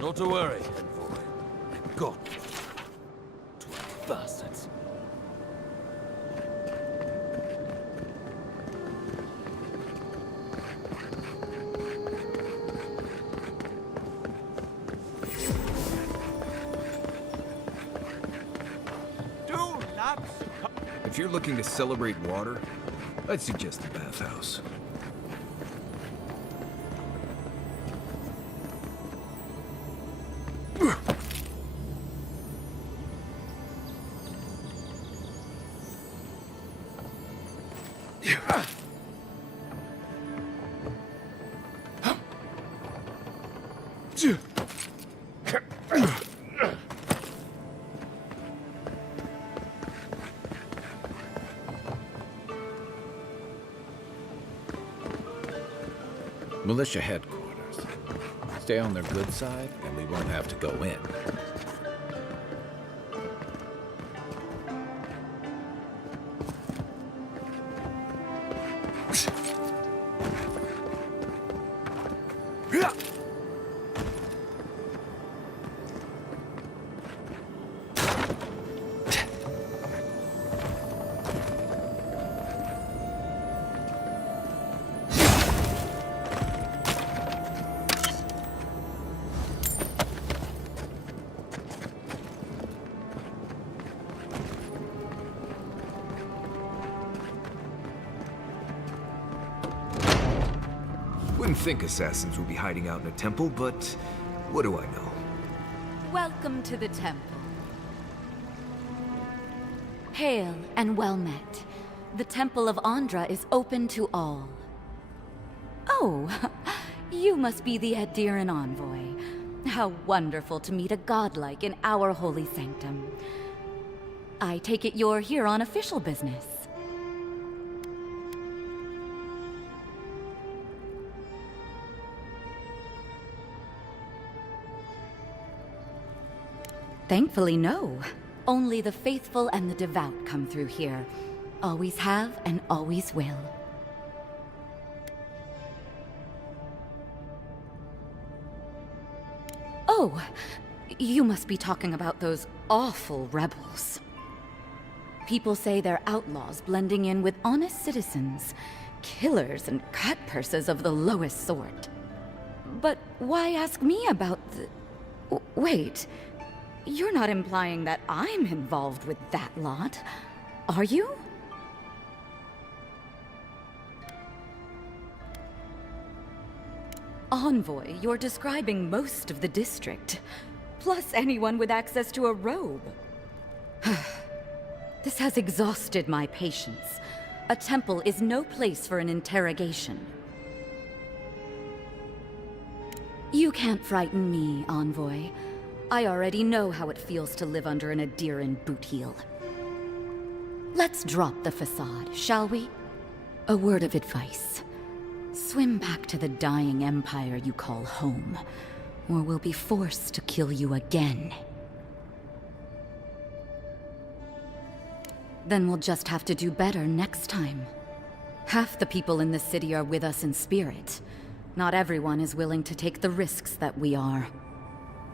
Not to worry, envoy. Got me. 20 bastards. Do not succumb. If you're looking to celebrate water, I'd suggest the bathhouse. Militia headquarters. Stay on their good side, and we won't have to go in. wouldn't think assassins would be hiding out in a temple, but what do I know? Welcome to the temple. Hail and well met. The Temple of Andra is open to all. Oh, you must be the Adiran envoy. How wonderful to meet a godlike in our holy sanctum. I take it you're here on official business. Thankfully, no. Only the faithful and the devout come through here. Always have and always will. Oh, you must be talking about those awful rebels. People say they're outlaws blending in with honest citizens, killers and cutpurses of the lowest sort. But why ask me about the... Wait, you're not implying that I'm involved with that lot, are you? Envoy, you're describing most of the district, plus anyone with access to a robe. This has exhausted my patience. A temple is no place for an interrogation. You can't frighten me, Envoy. I already know how it feels to live under an Adiran boot heel. Let's drop the facade, shall we? A word of advice. Swim back to the dying empire you call home, or we'll be forced to kill you again. Then we'll just have to do better next time. Half the people in the city are with us in spirit. Not everyone is willing to take the risks that we are.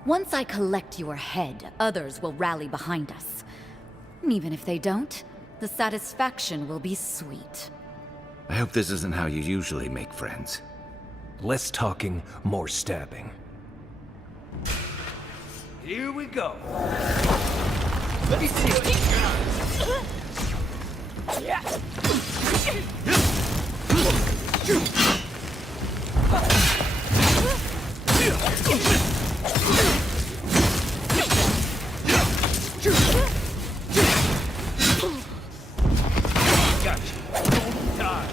Once I collect your head, others will rally behind us. And even if they don't, the satisfaction will be sweet. I hope this isn't how you usually make friends. Less talking, more stabbing. Here we go. Let me see what you got. Gotcha. Don't die.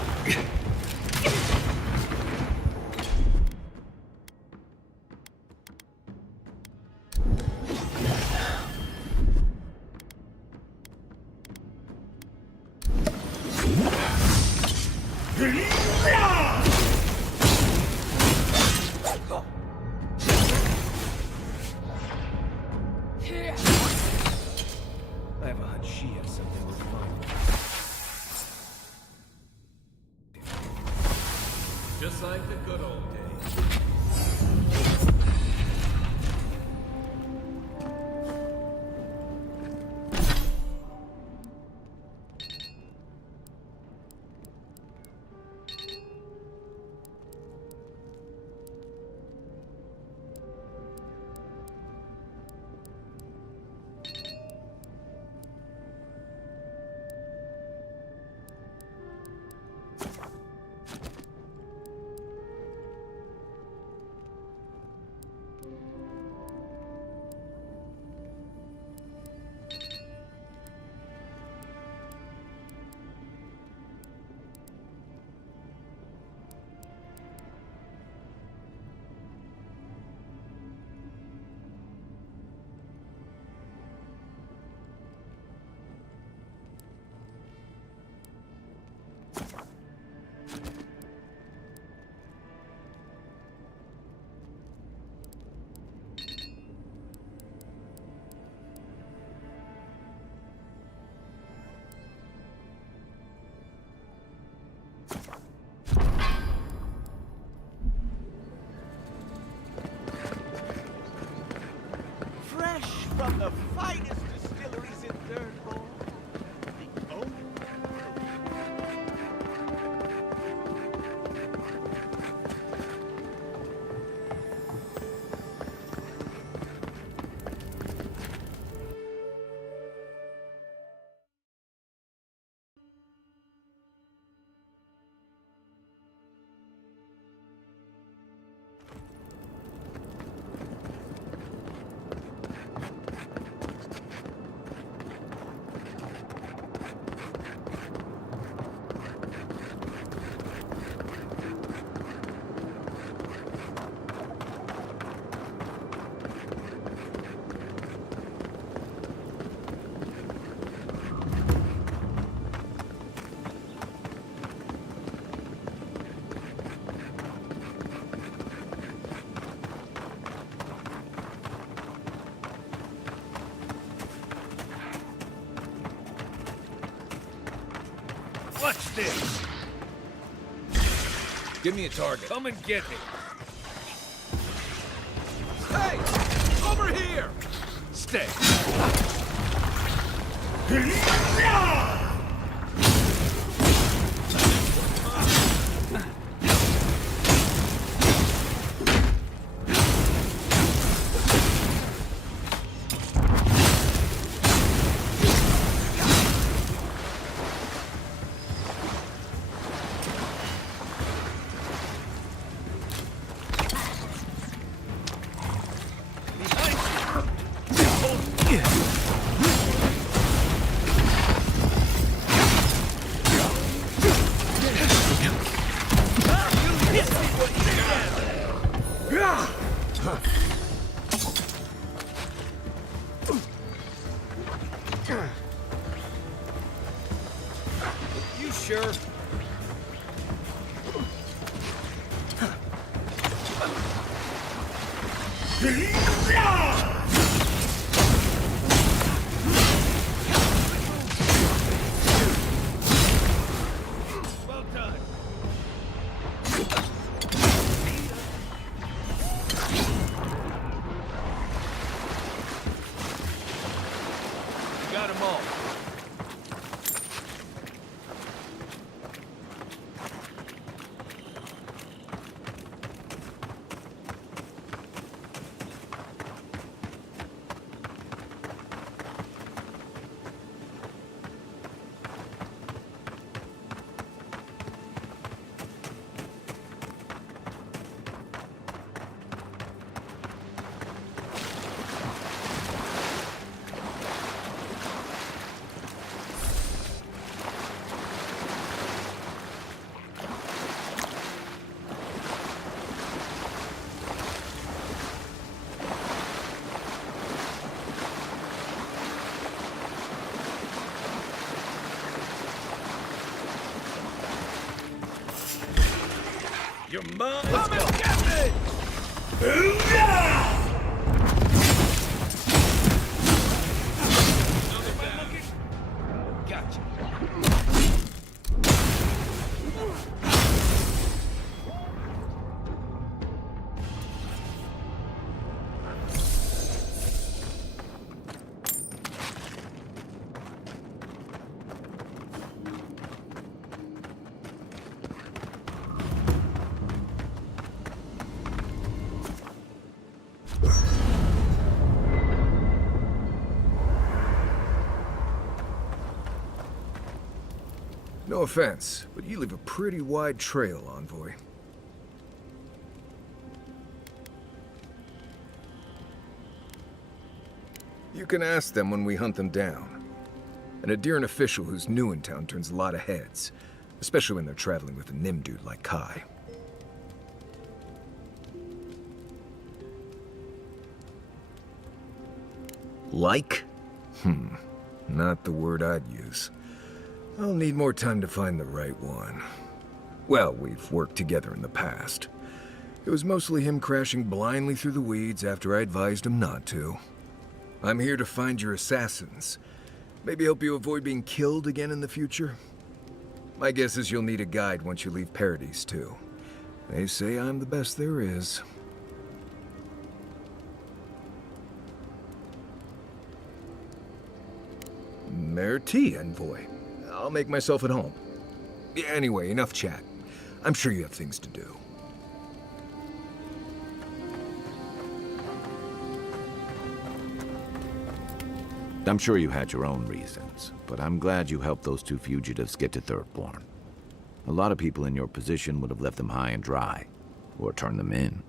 I have a hunch she has something worth finding. Just like the good old days. Fresh from the finest distilleries in Thirdborn. The oak. Watch this. Give me a target. Come and get me. Hey! Over here! Stay. You sure? Well done. You got 'em all. Your mom. Come and get me! Gotcha. No offense, but you leave a pretty wide trail, Envoy. You can ask them when we hunt them down. An Adiran official who's new in town turns a lot of heads, especially when they're traveling with a Nim dude like Kai. Like? Not the word I'd use. I'll need more time to find the right one. Well, we've worked together in the past. It was mostly him crashing blindly through the weeds after I advised him not to. I'm here to find your assassins. Maybe help you avoid being killed again in the future? My guess is you'll need a guide once you leave Paradise, too. They say I'm the best there is. Merci, Envoy. I'll make myself at home. Anyway, enough chat. I'm sure you have things to do. I'm sure you had your own reasons, but I'm glad you helped those two fugitives get to Thirdborn. A lot of people in your position would have left them high and dry, or turned them in.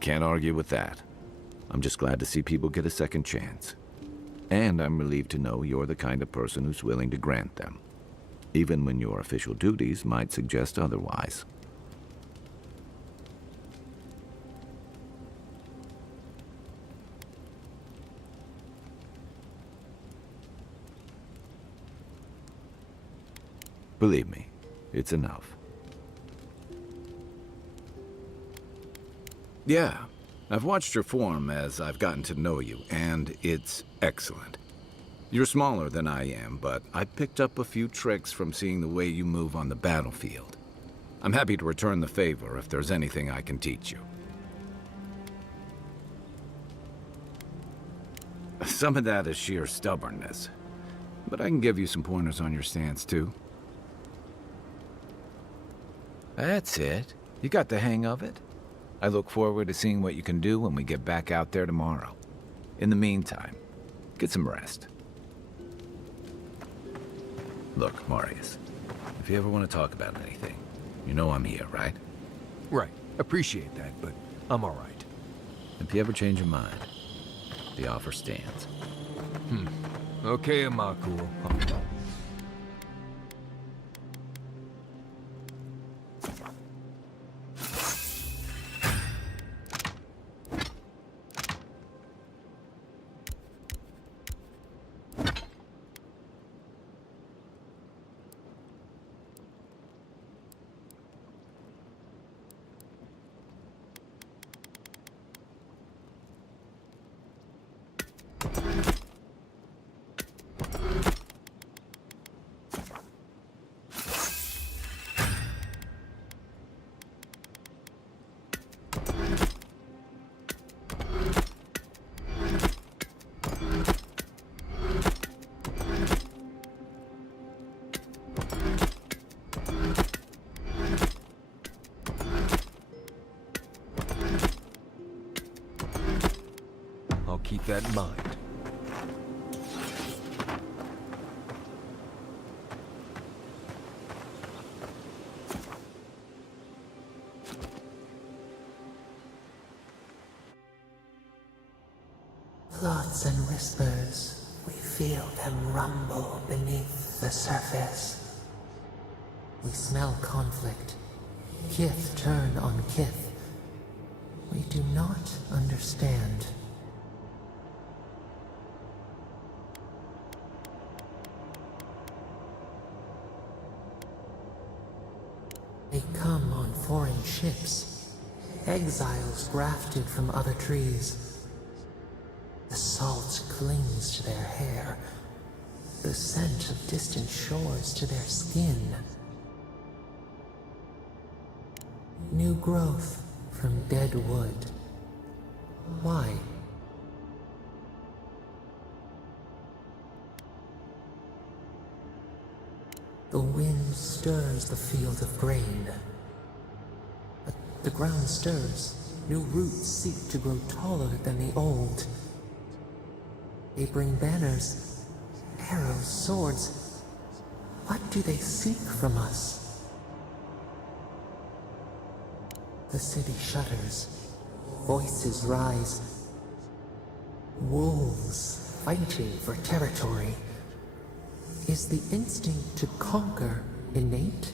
Can't argue with that. I'm just glad to see people get a second chance. And I'm relieved to know you're the kind of person who's willing to grant them, even when your official duties might suggest otherwise. Believe me, it's enough. Yeah, I've watched your form as I've gotten to know you, and it's excellent. You're smaller than I am, but I picked up a few tricks from seeing the way you move on the battlefield. I'm happy to return the favor if there's anything I can teach you. Some of that is sheer stubbornness, but I can give you some pointers on your stance, too. That's it. You got the hang of it. I look forward to seeing what you can do when we get back out there tomorrow. In the meantime, get some rest. Look, Marius, if you ever want to talk about anything, you know I'm here, right? Right. Appreciate that, but I'm all right. If you ever change your mind, the offer stands. Okay, Amakul. I'll keep that in mind. Thoughts and whispers, we feel them rumble beneath the surface. We smell conflict, kith turn on kith. We do not understand. They come on foreign ships, exiles grafted from other trees. The salt clings to their hair, the scent of distant shores to their skin. New growth from dead wood. Why? The wind stirs the field of grain. But the ground stirs. New roots seek to grow taller than the old. They bring banners, arrows, swords. What do they seek from us? The city shudders. Voices rise. Wolves fighting for territory. Is the instinct to conquer innate?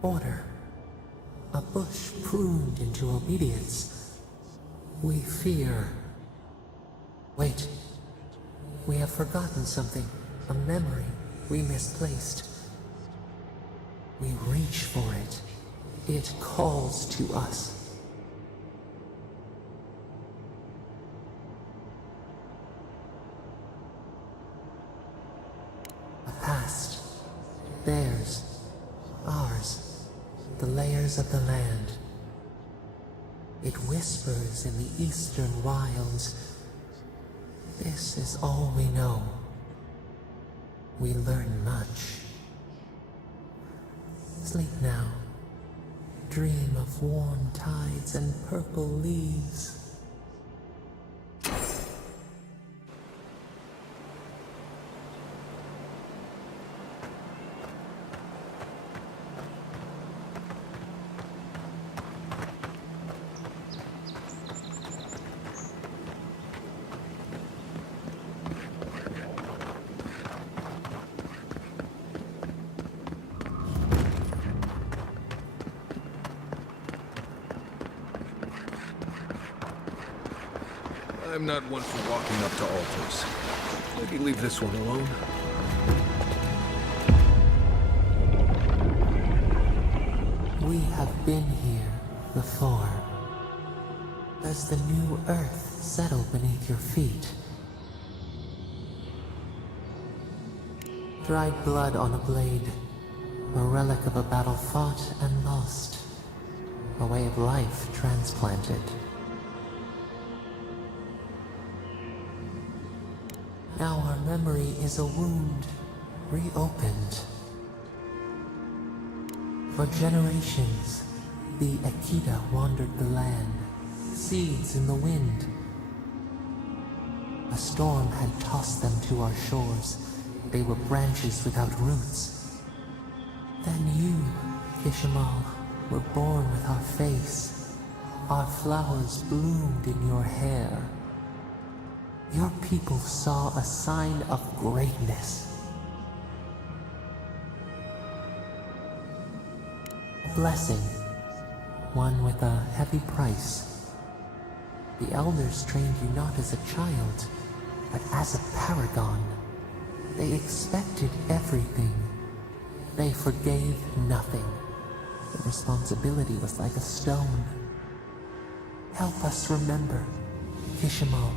Order. A bush pruned into obedience. We fear. Wait. We have forgotten something. A memory we misplaced. We reach for it. It calls to us. A past. Theirs. Ours. The layers of the land. It whispers in the eastern wilds. This is all we know. We learn much. Sleep now. Dream of warm tides and purple leaves. I'm not one for walking up to altars. Maybe leave this one alone. been here before. Does the new earth settle beneath your feet? Dried blood on a blade, a relic of a battle fought and lost, a way of life transplanted. Now our memory is a wound reopened. For generations, the Akita wandered the land, seeds in the wind. A storm had tossed them to our shores. They were branches without roots. Then you, Kishimal, were born with our face. Our flowers bloomed in your hair. Your people saw a sign of greatness. A blessing, one with a heavy price. The elders trained you not as a child, but as a paragon. They expected everything. They forgave nothing. The responsibility was like a stone. Help us remember, Kishimal.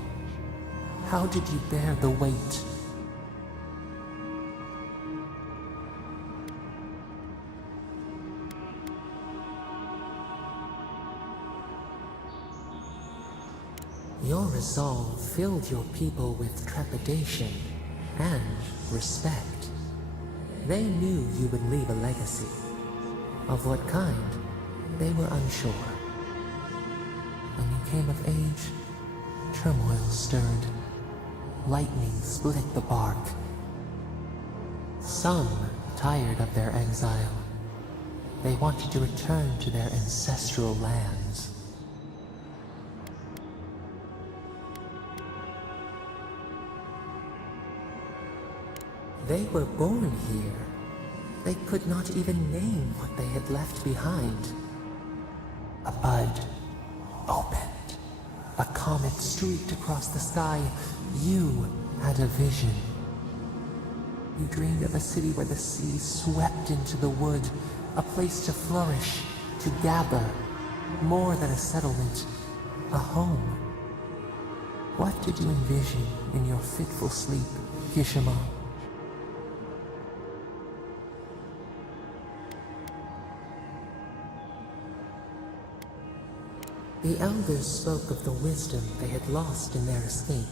How did you bear the weight? Your resolve filled your people with trepidation and respect. They knew you would leave a legacy. Of what kind, they were unsure. When you came of age, turmoil stirred. Lightning split the bark. Some tired of their exile. They wanted to return to their ancestral lands. They were born here. They could not even name what they had left behind. A bud opened. A comet streaked across the sky. You had a vision. You dreamed of a city where the sea swept into the wood, a place to flourish, to gather, more than a settlement, a home. What did you envision in your fitful sleep, Kishima? The elders spoke of the wisdom they had lost in their escape.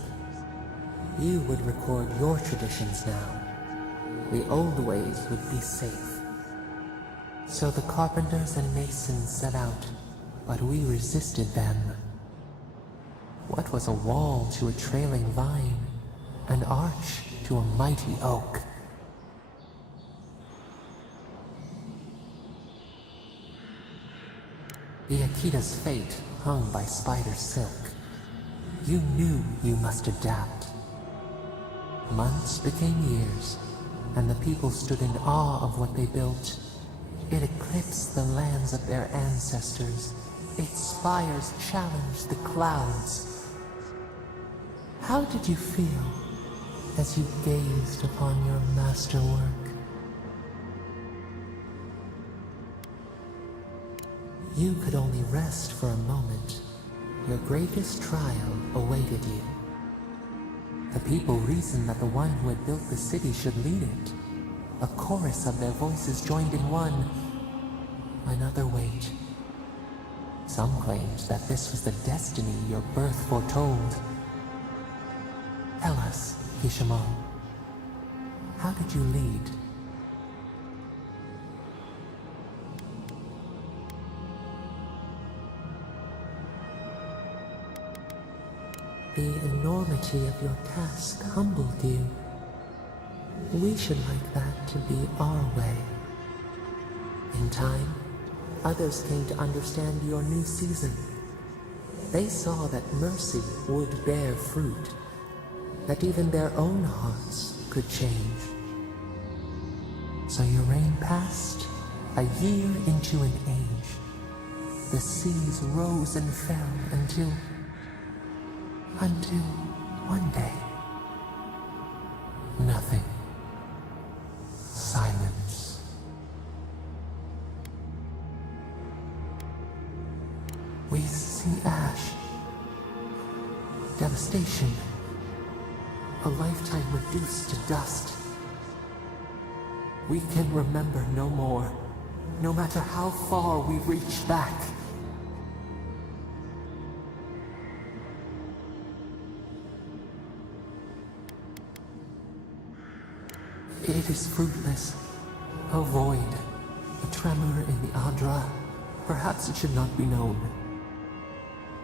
You would record your traditions now. The old ways would be safe. So the carpenters and masons set out, but we resisted them. What was a wall to a trailing vine? An arch to a mighty oak? The Akita's fate hung by spider silk. You knew you must adapt. Months became years, and the people stood in awe of what they built. It eclipsed the lands of their ancestors. Its spires challenged the clouds. How did you feel as you gazed upon your masterwork? You could only rest for a moment. Your greatest trial awaited you. The people reasoned that the one who had built the city should lead it. A chorus of their voices joined in one. Another wait. Some claimed that this was the destiny your birth foretold. Tell us, Kishimal, how did you lead? The enormity of your task humbled you. We should like that to be our way. In time, others came to understand your new season. They saw that mercy would bear fruit, that even their own hearts could change. So your reign passed, a year into an age. The seas rose and fell until one day, nothing. Silence. devastation. A lifetime reduced to dust. We can remember no more, no matter how far we reach back. It is fruitless. A void, a tremor in the Adra. Perhaps it should not be known.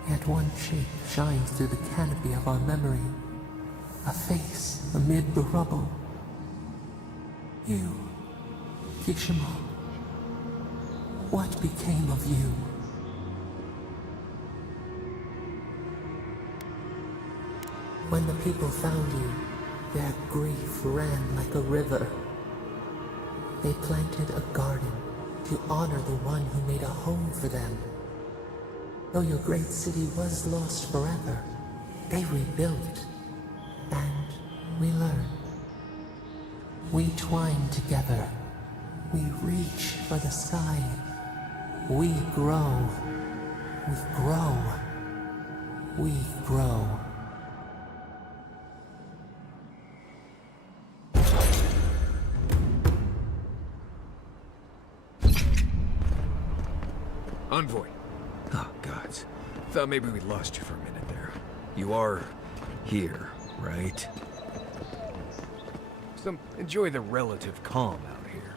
Yet one shape shines through the canopy of our memory. A face amid the rubble. You, Kishima. What became of you? When the people found you, their grief ran like a river. They planted a garden to honor the one who made a home for them. Though your great city was lost forever, they rebuilt. And we learned. We twine together. We reach for the sky. We grow. We grow. We grow. Envoy. Oh, gods. Thought maybe we lost you for a minute there. You are here, right? So enjoy the relative calm out here.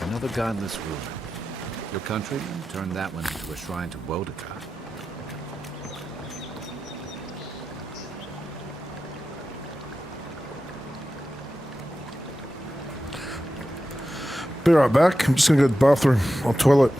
Another godless ruler. Your country turned that one into a shrine to Wodaka. Be right back. I'm just gonna go to the bathroom or toilet.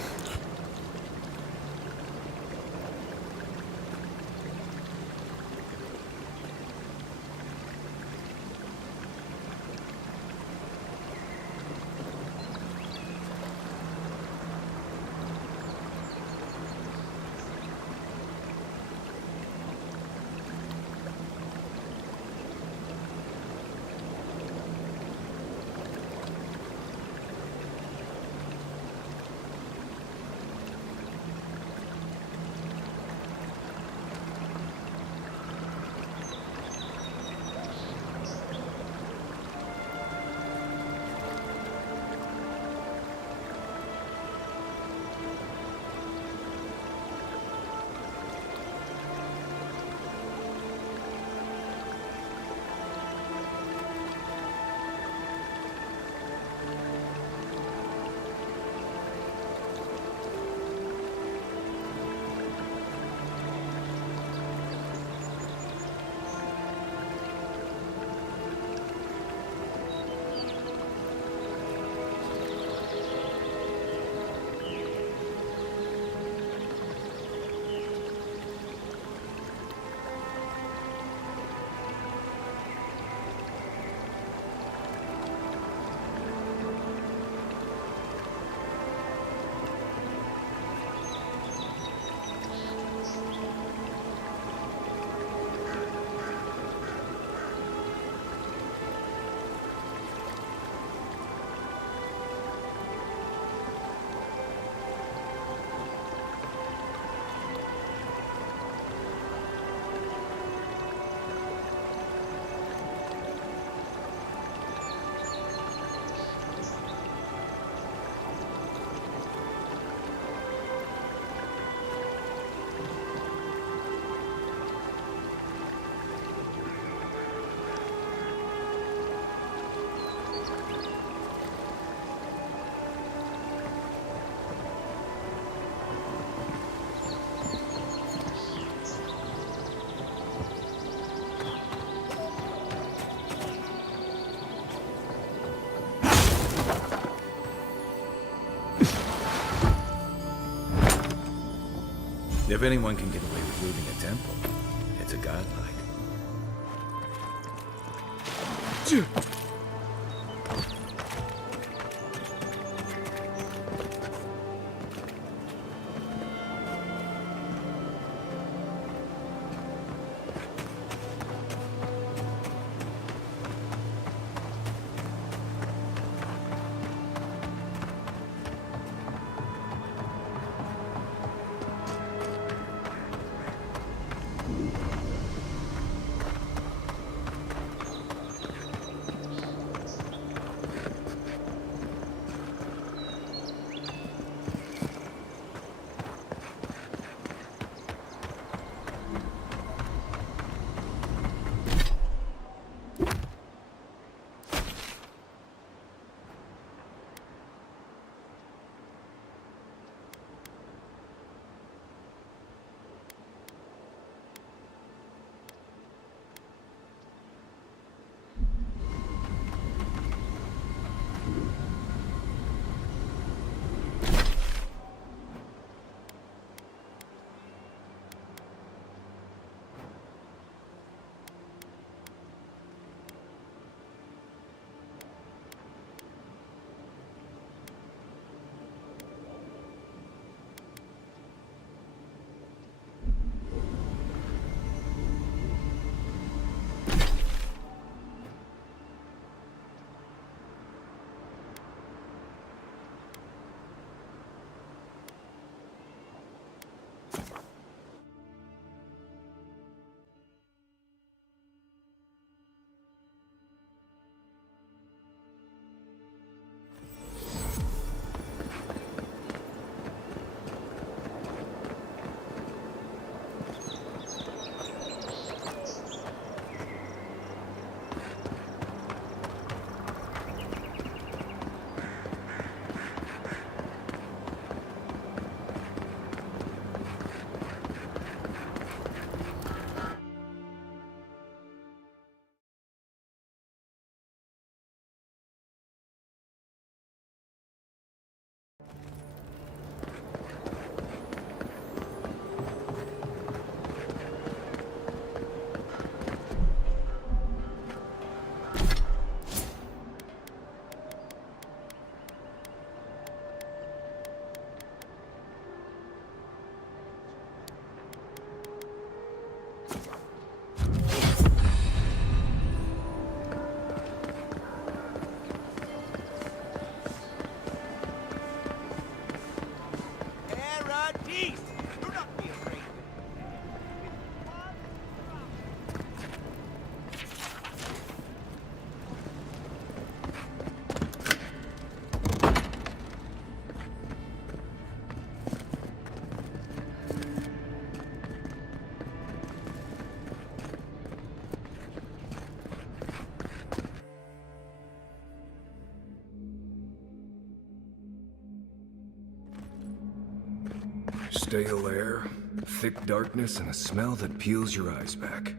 If anyone can get away with looting a temple, it's a godlike. Stale air, thick darkness, and a smell that peels your eyes back.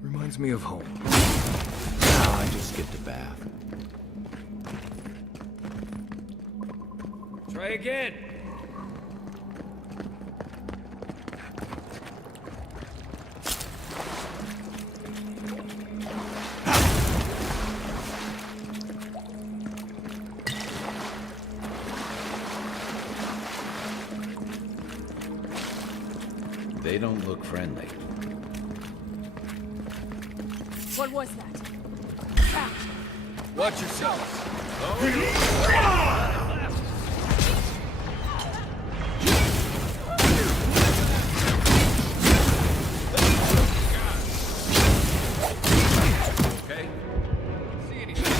Reminds me of home. Now I just skipped a bath. Try again. They don't look friendly. What was that? Watch yourselves. Okay? See anything?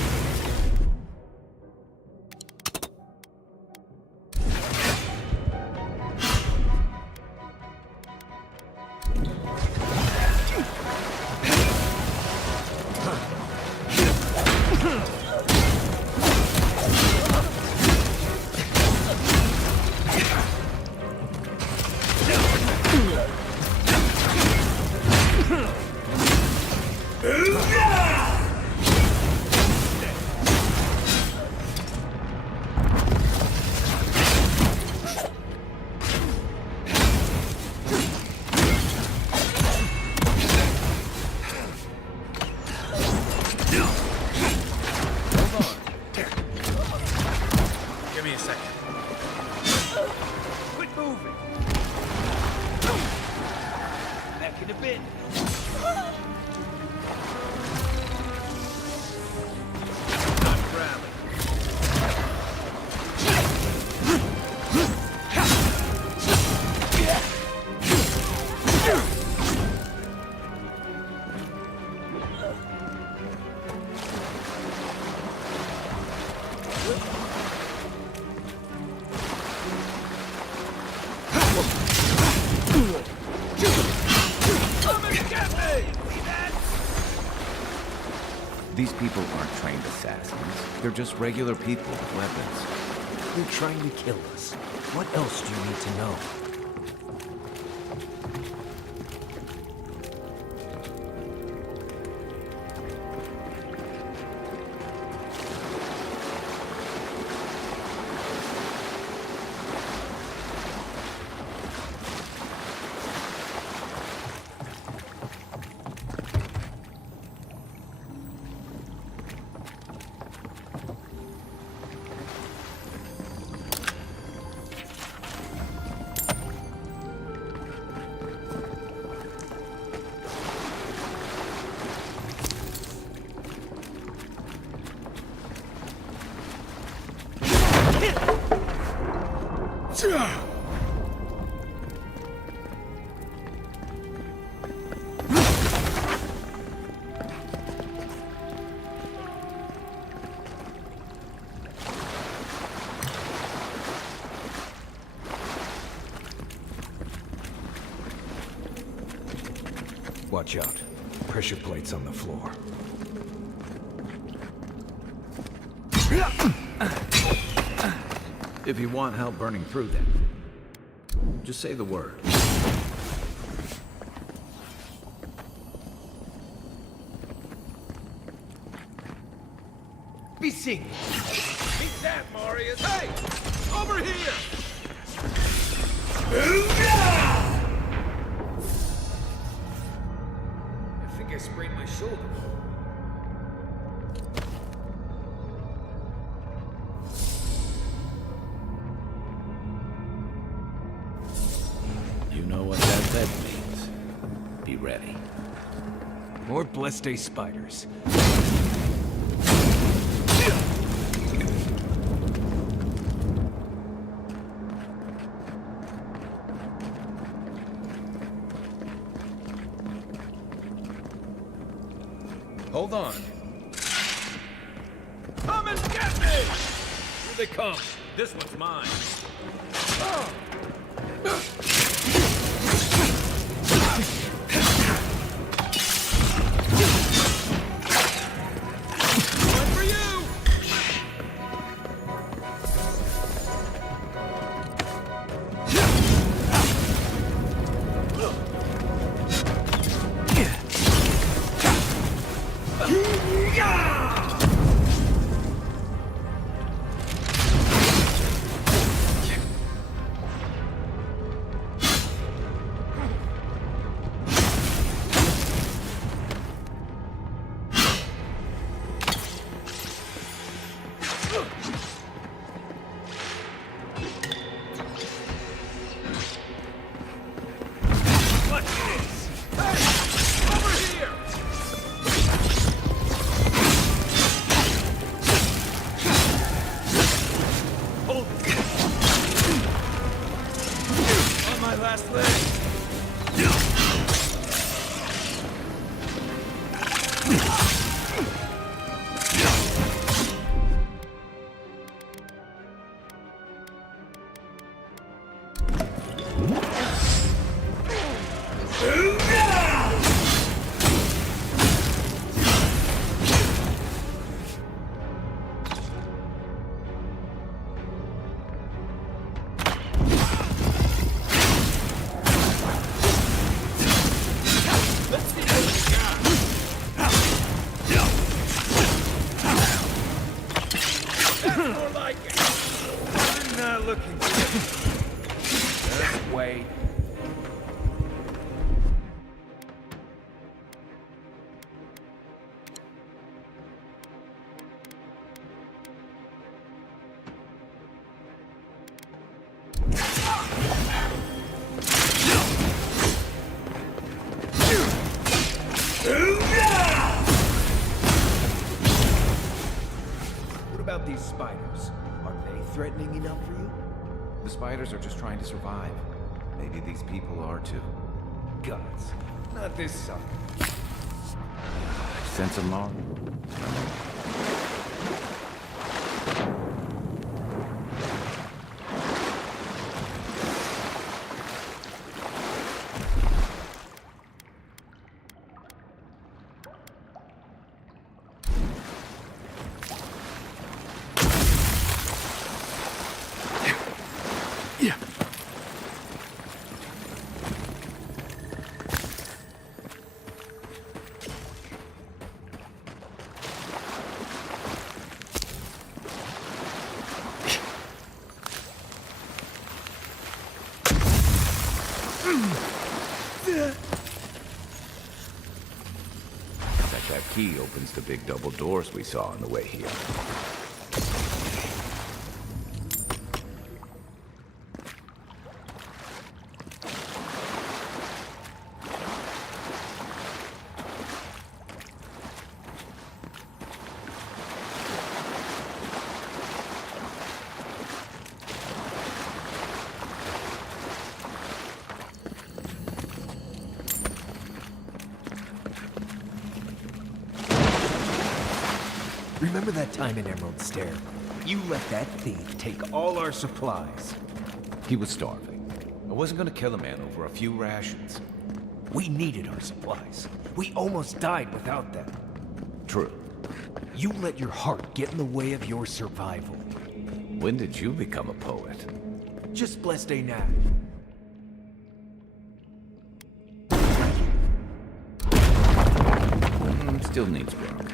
a second. Quit moving. Back in a bit. Time to rally. These people aren't trained assassins. They're just regular people with weapons. They're trying to kill us. What else do you need to know? Watch out. Pressure plates on the floor. If you want help burning through them, just say the word. Be seen. Beat that, Marius. Hey! Over here! I think I sprained my shoulder. You know what that means. Be ready. More Bleste spiders. Hold on. Come and get me! Here they come. This one's mine. Oh. One for you! Last leg. More like it. You're not looking good. Just wait. these spiders? Are they threatening enough for you? The spiders are just trying to survive. Maybe these people are too. Gods, not this sucker. I sense alarm. That key opens the big double doors we saw on the way here. Remember that time in Emerald Stair? You let that thief take all our supplies. He was starving. I wasn't gonna kill a man over a few rations. We needed our supplies. We almost died without them. True. You let your heart get in the way of your survival. When did you become a poet? Just blessed a now. Still needs work.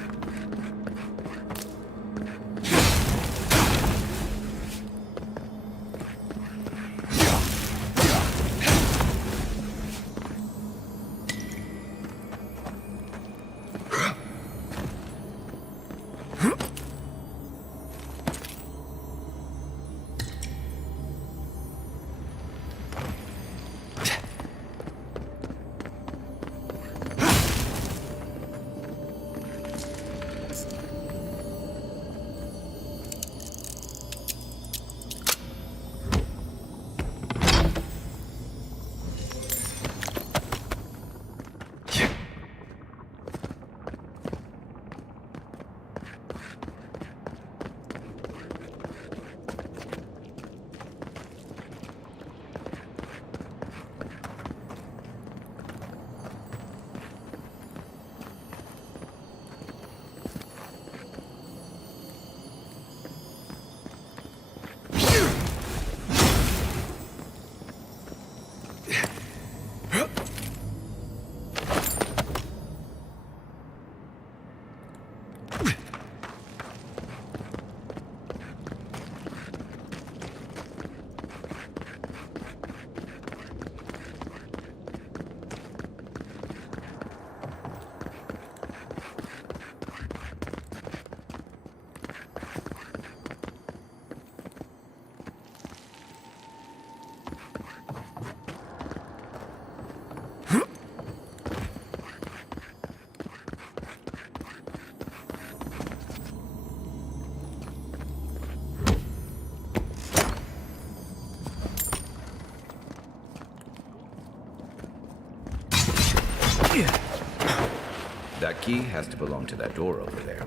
That key has to belong to that door over there.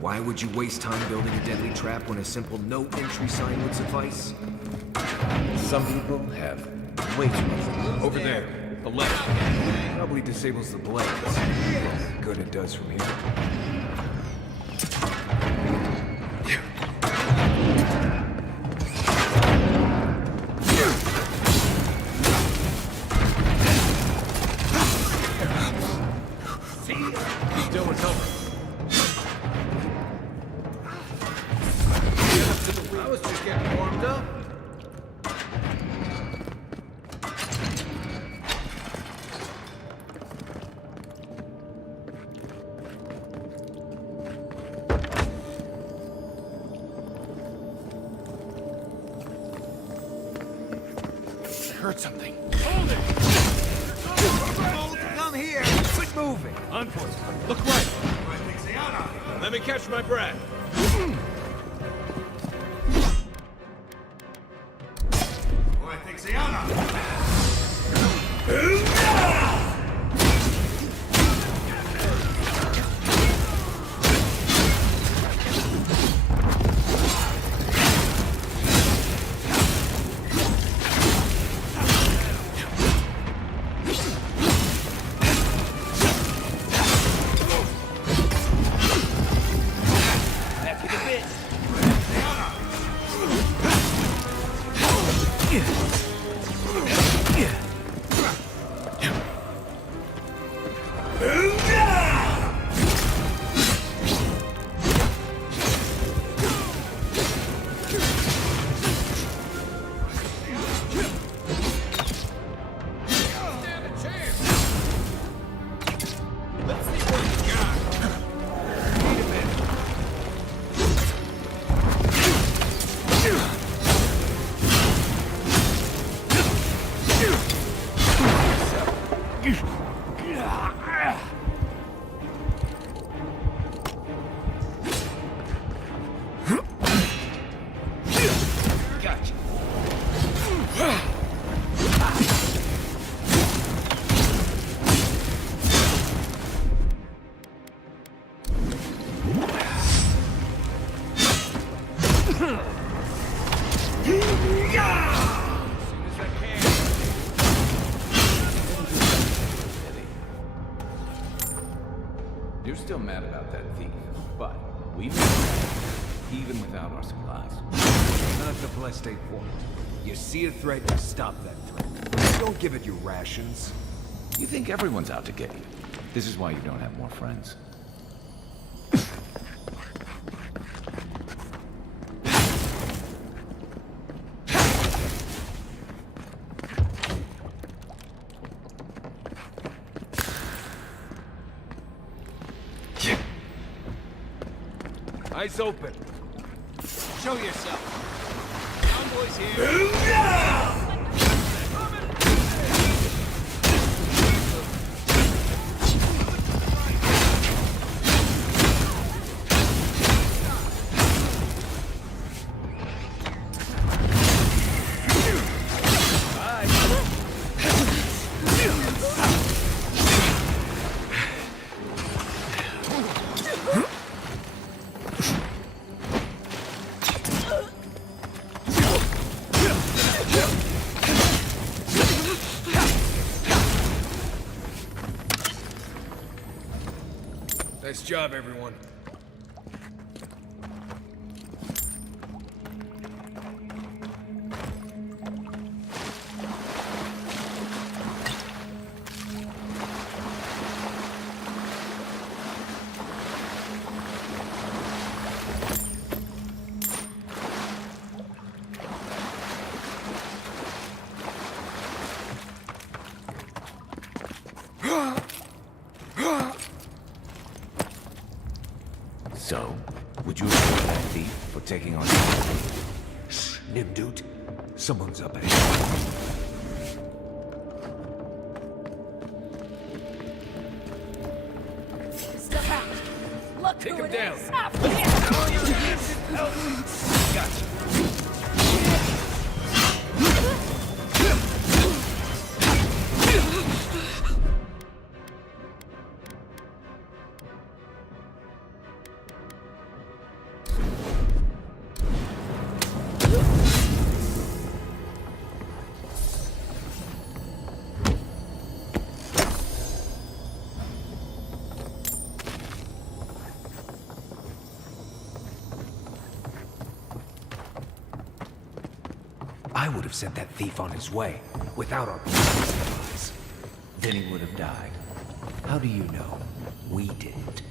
Why would you waste time building a deadly trap when a simple no entry sign would suffice? Some people have way too much. Over there, the left. Probably disables the blades. Good it does from here. Still recovering. I was just getting warmed up. heard something. Hold it! Come here! Quit moving! Envoy, look right! Let me catch my breath. You're still mad about that thief, but we made it, even without our supplies. Not the blessed ain't one. You see a threat, you stop that threat. Don't give it your rations. You think everyone's out to get you. This is why you don't have more friends. Eyes open. Show yourself. Envoy's here. Nice job, everyone. So, would you reward that thief for taking on... Shh, Nimdut. Someone's up ahead. Step out. Look Take who him it down. is. After you. Gotcha. I would have sent that thief on his way, without our supplies. Then he would have died. How do you know? We didn't.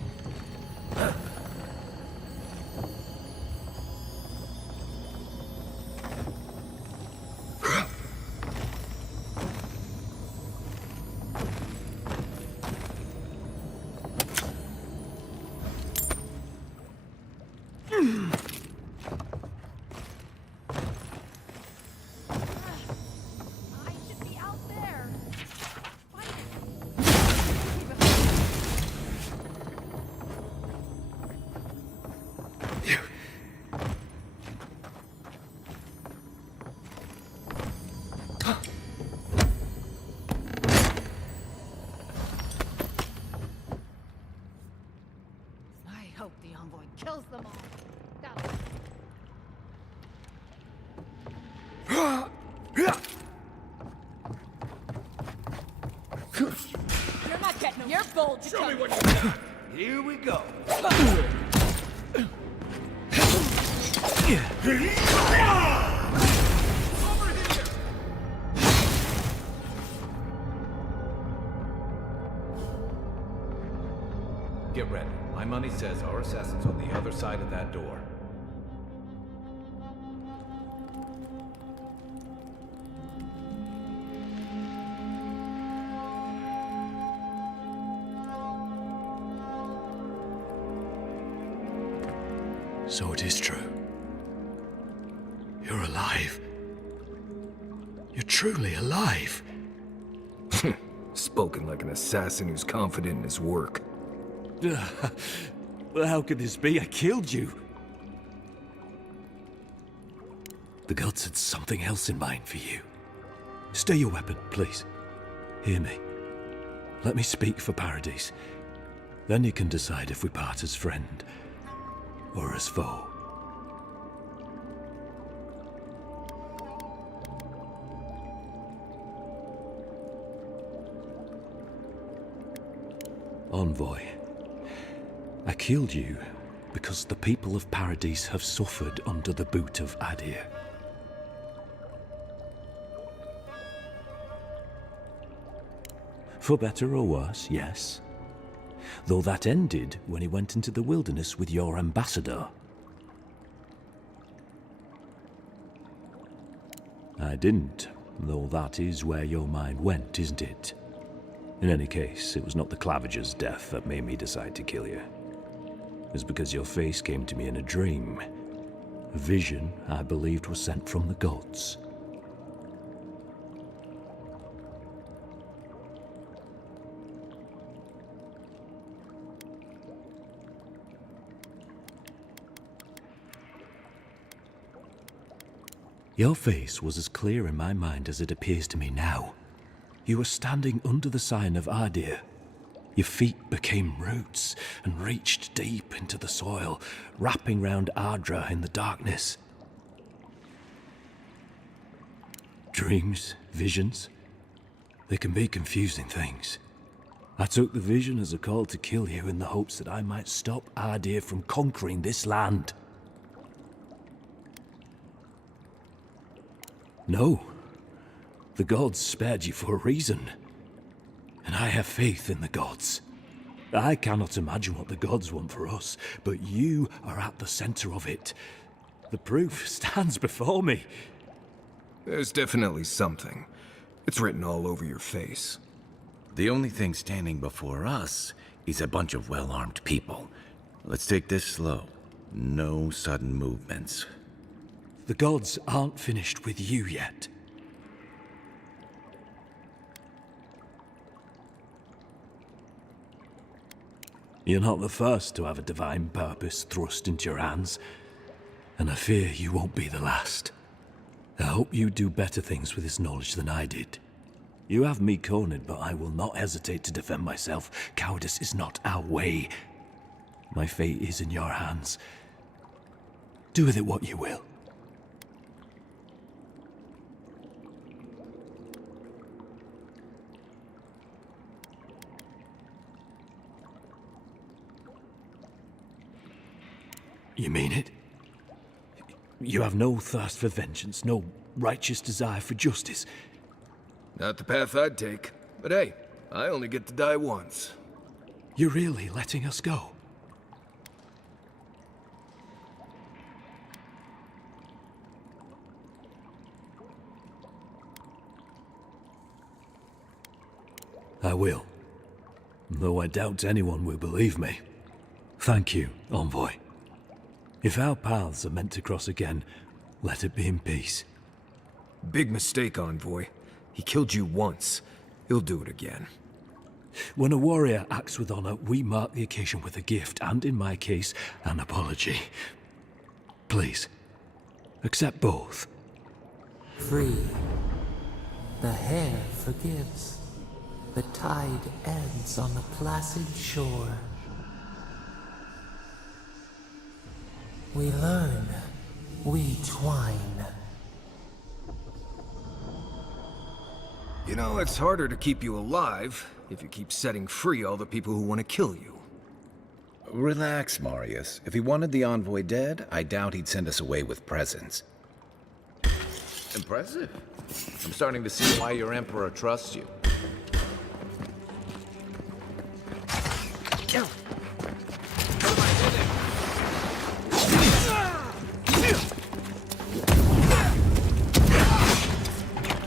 divulge. Show me what you got. Here we go. Get ready. My money says our assassin's on the other side of that door. So it is true. You're alive. You're truly alive. Spoken like an assassin who's confident in his work. Well, how could this be? I killed you. The gods had something else in mind for you. Stay your weapon, please. Hear me. Let me speak for Paradise. Then you can decide if we part as friend or as foe. Envoy, I killed you because the people of Paradise have suffered under the boot of Adir. For better or worse, yes. Though that ended when he went into the wilderness with your ambassador. I didn't, though that is where your mind went, isn't it? In any case, it was not the Clavager's death that made me decide to kill you. It was because your face came to me in a dream. A vision I believed was sent from the gods. Your face was as clear in my mind as it appears to me now. You were standing under the sign of Adir. Your feet became roots and reached deep into the soil, wrapping round Ardra in the darkness. Dreams, visions, they can be confusing things. I took the vision as a call to kill you in the hopes that I might stop Adir from conquering this land. No. The gods spared you for a reason. And I have faith in the gods. I cannot imagine what the gods want for us, but you are at the center of it. The proof stands before me. There's definitely something. It's written all over your face. The only thing standing before us is a bunch of well-armed people. Let's take this slow. No sudden movements. The gods aren't finished with you yet. You're not the first to have a divine purpose thrust into your hands, and I fear you won't be the last. I hope you do better things with this knowledge than I did. You have me cornered, but I will not hesitate to defend myself. Cowardice is not our way. My fate is in your hands. Do with it what you will. You mean it? You have no thirst for vengeance, no righteous desire for justice. Not the path I'd take. But hey, I only get to die once. You're really letting us go? I will. Though I doubt anyone will believe me. Thank you, Envoy. If our paths are meant to cross again, let it be in peace. Big mistake, Envoy. He killed you once. He'll do it again. When a warrior acts with honor, we mark the occasion with a gift, and in my case, an apology. Please, accept both. Free. The hair forgives. The tide ebbs on the placid shore. We learn. We twine. You know, it's harder to keep you alive if you keep setting free all the people who want to kill you. Relax, Marius. If he wanted the envoy dead, I doubt he'd send us away with presents. Impressive. I'm starting to see why your Emperor trusts you.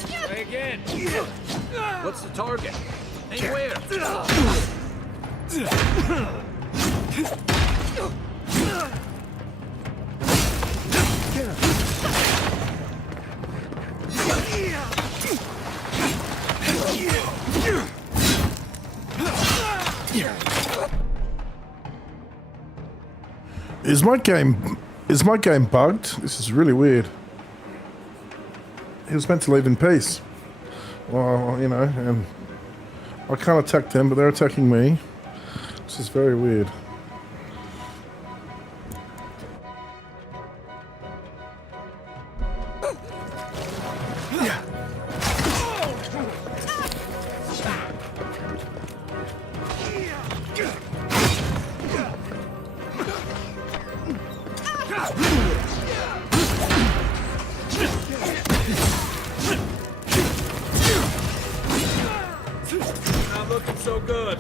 Try again. What's the target? And where? Is my game bugged? This is really weird. He was meant to leave in peace. Well, you know, and I can't attack them, but they're attacking me. This is very weird. Not looking so good.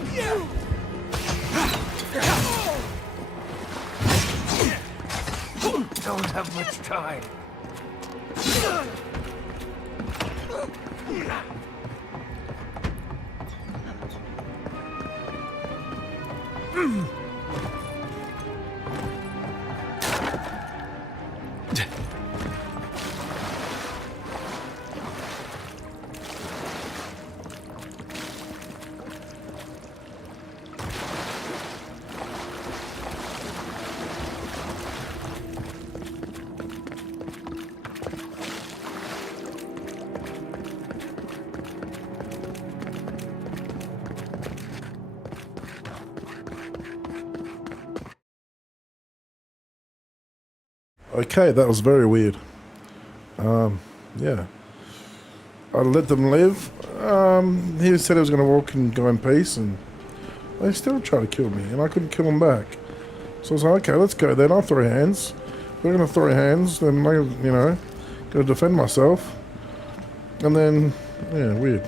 Don't have much time. Okay, that was very weird. Yeah. I let them live. He said he was going to walk and go in peace, and they still tried to kill me, and I couldn't kill them back. So I was like, okay, let's go then. I'll throw hands. We're going to throw hands, then I, you know, got to defend myself. And then, yeah, weird.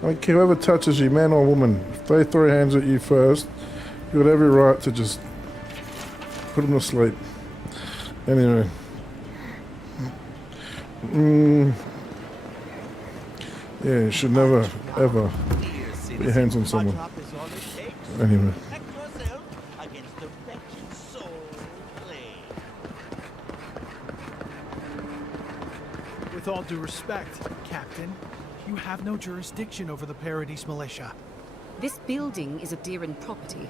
Like, whoever touches you, man or woman, if they throw hands at you first, you've got every right to just put them to sleep. Anyway. Yeah, you should never, ever put your hands on someone. Anyway. With all due respect, Captain, you have no jurisdiction over the Paradise Militia. This building is Adiran property.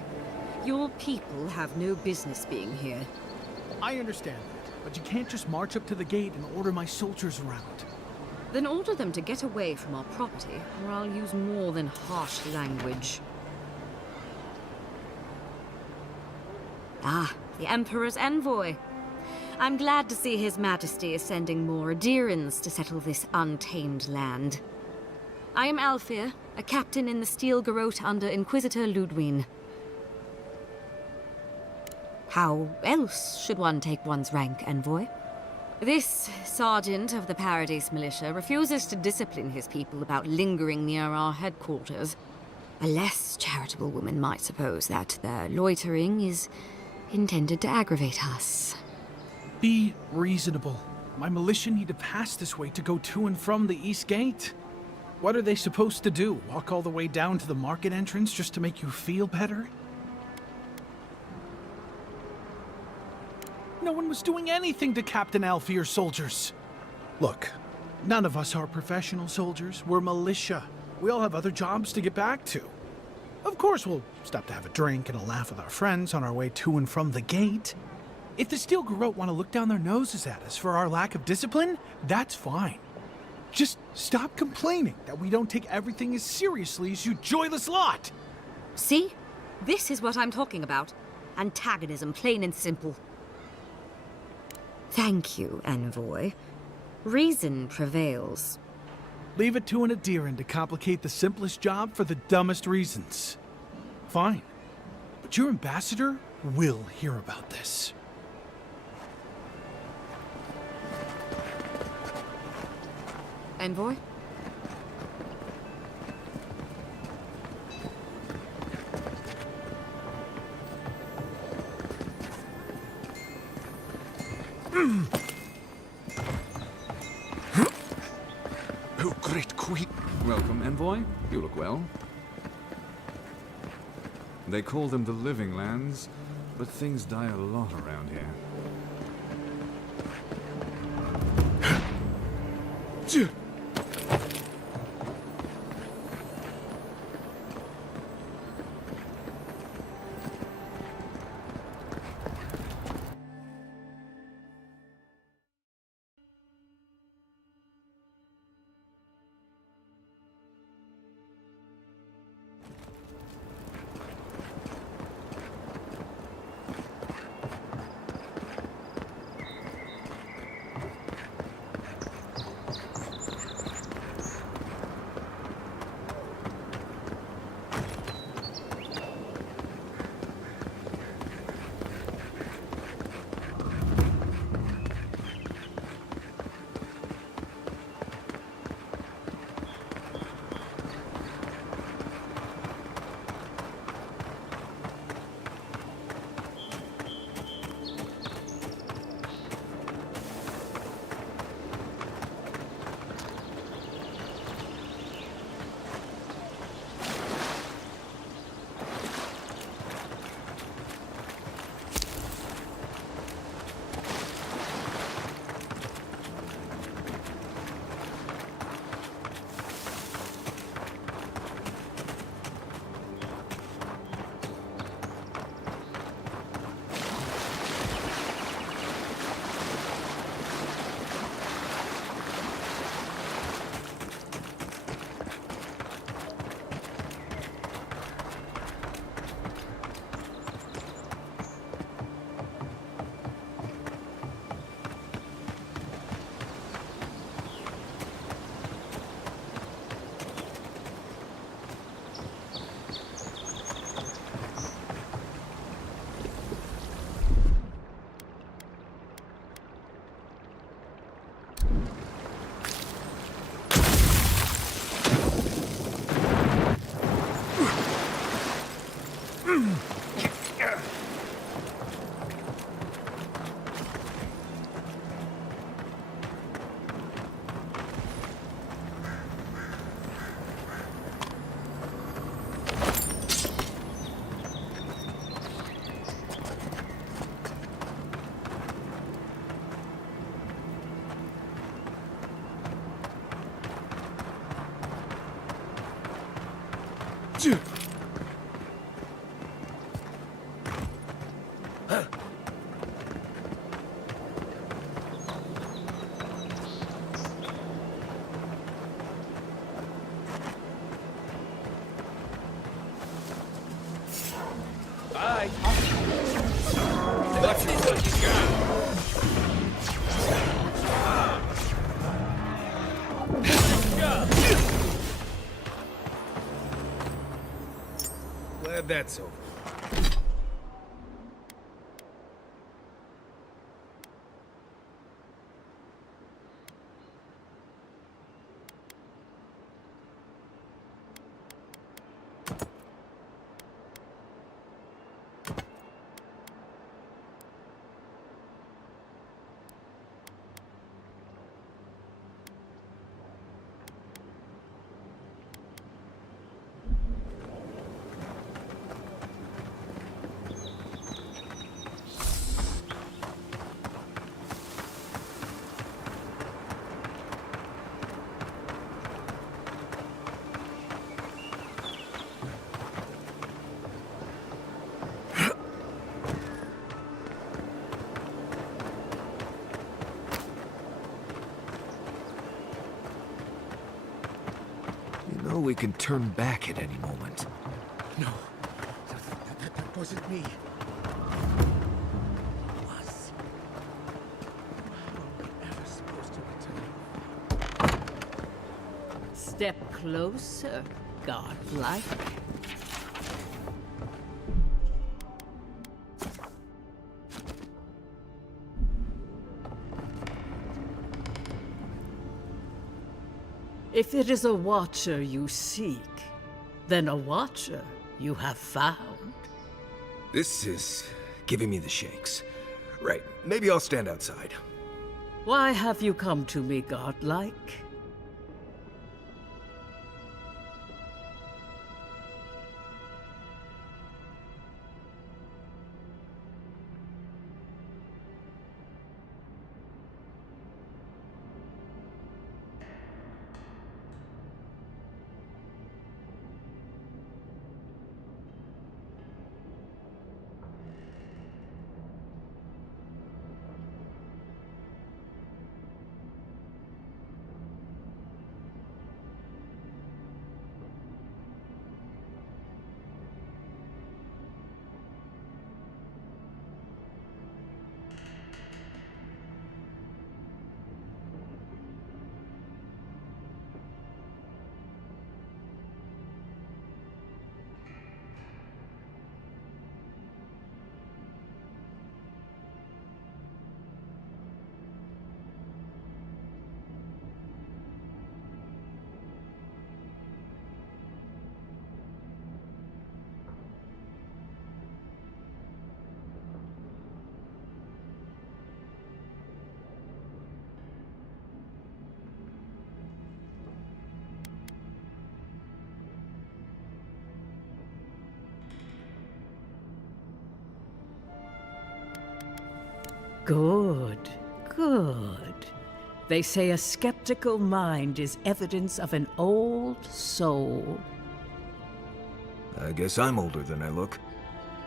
Your people have no business being here. I understand that, but you can't just march up to the gate and order my soldiers around. Then order them to get away from our property, or I'll use more than harsh language. Ah, the Emperor's envoy. I'm glad to see His Majesty is sending more Adirans to settle this untamed land. I am Alfir, a captain in the Steel Garrote under Inquisitor Ludwine. How else should one take one's rank, envoy? This sergeant of the Paradise Militia refuses to discipline his people about lingering near our headquarters. A less charitable woman might suppose that their loitering is intended to aggravate us. Be reasonable. My militia need to pass this way to go to and from the East Gate. What are they supposed to do? Walk all the way down to the market entrance just to make you feel better? No one was doing anything to Captain Alfir's soldiers. Look, none of us are professional soldiers. We're militia. We all have other jobs to get back to. Of course, we'll stop to have a drink and a laugh with our friends on our way to and from the gate. If the Steel Garrote want to look down their noses at us for our lack of discipline, that's fine. Just stop complaining that we don't take everything as seriously as you joyless lot! See? This is what I'm talking about. Antagonism, plain and simple. Thank you, Envoy. Reason prevails. Leave it to an Adiran to complicate the simplest job for the dumbest reasons. Fine. But your ambassador will hear about this. Envoy? Oh, great queen. Welcome, Envoy. You look well. They call them the Living Lands, but things die a lot around here. Bye. Let's see what you got. Glad that's over. You know we can turn back at any moment. No, that wasn't me. Was. Step closer, godlike. If it is a watcher you seek, then a watcher you have found. This is giving me the shakes. Right, maybe I'll stand outside. Why have you come to me, godlike? Good, good. They say a skeptical mind is evidence of an old soul. I guess I'm older than I look.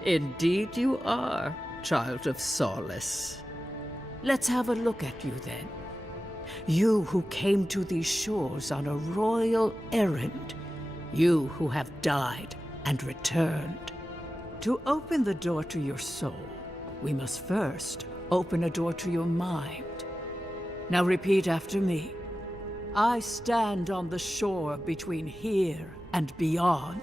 Indeed you are, child of solace. Let's have a look at you then. You who came to these shores on a royal errand. You who have died and returned. To open the door to your soul, we must first open a door to your mind. Now repeat after me. I stand on the shore between here and beyond.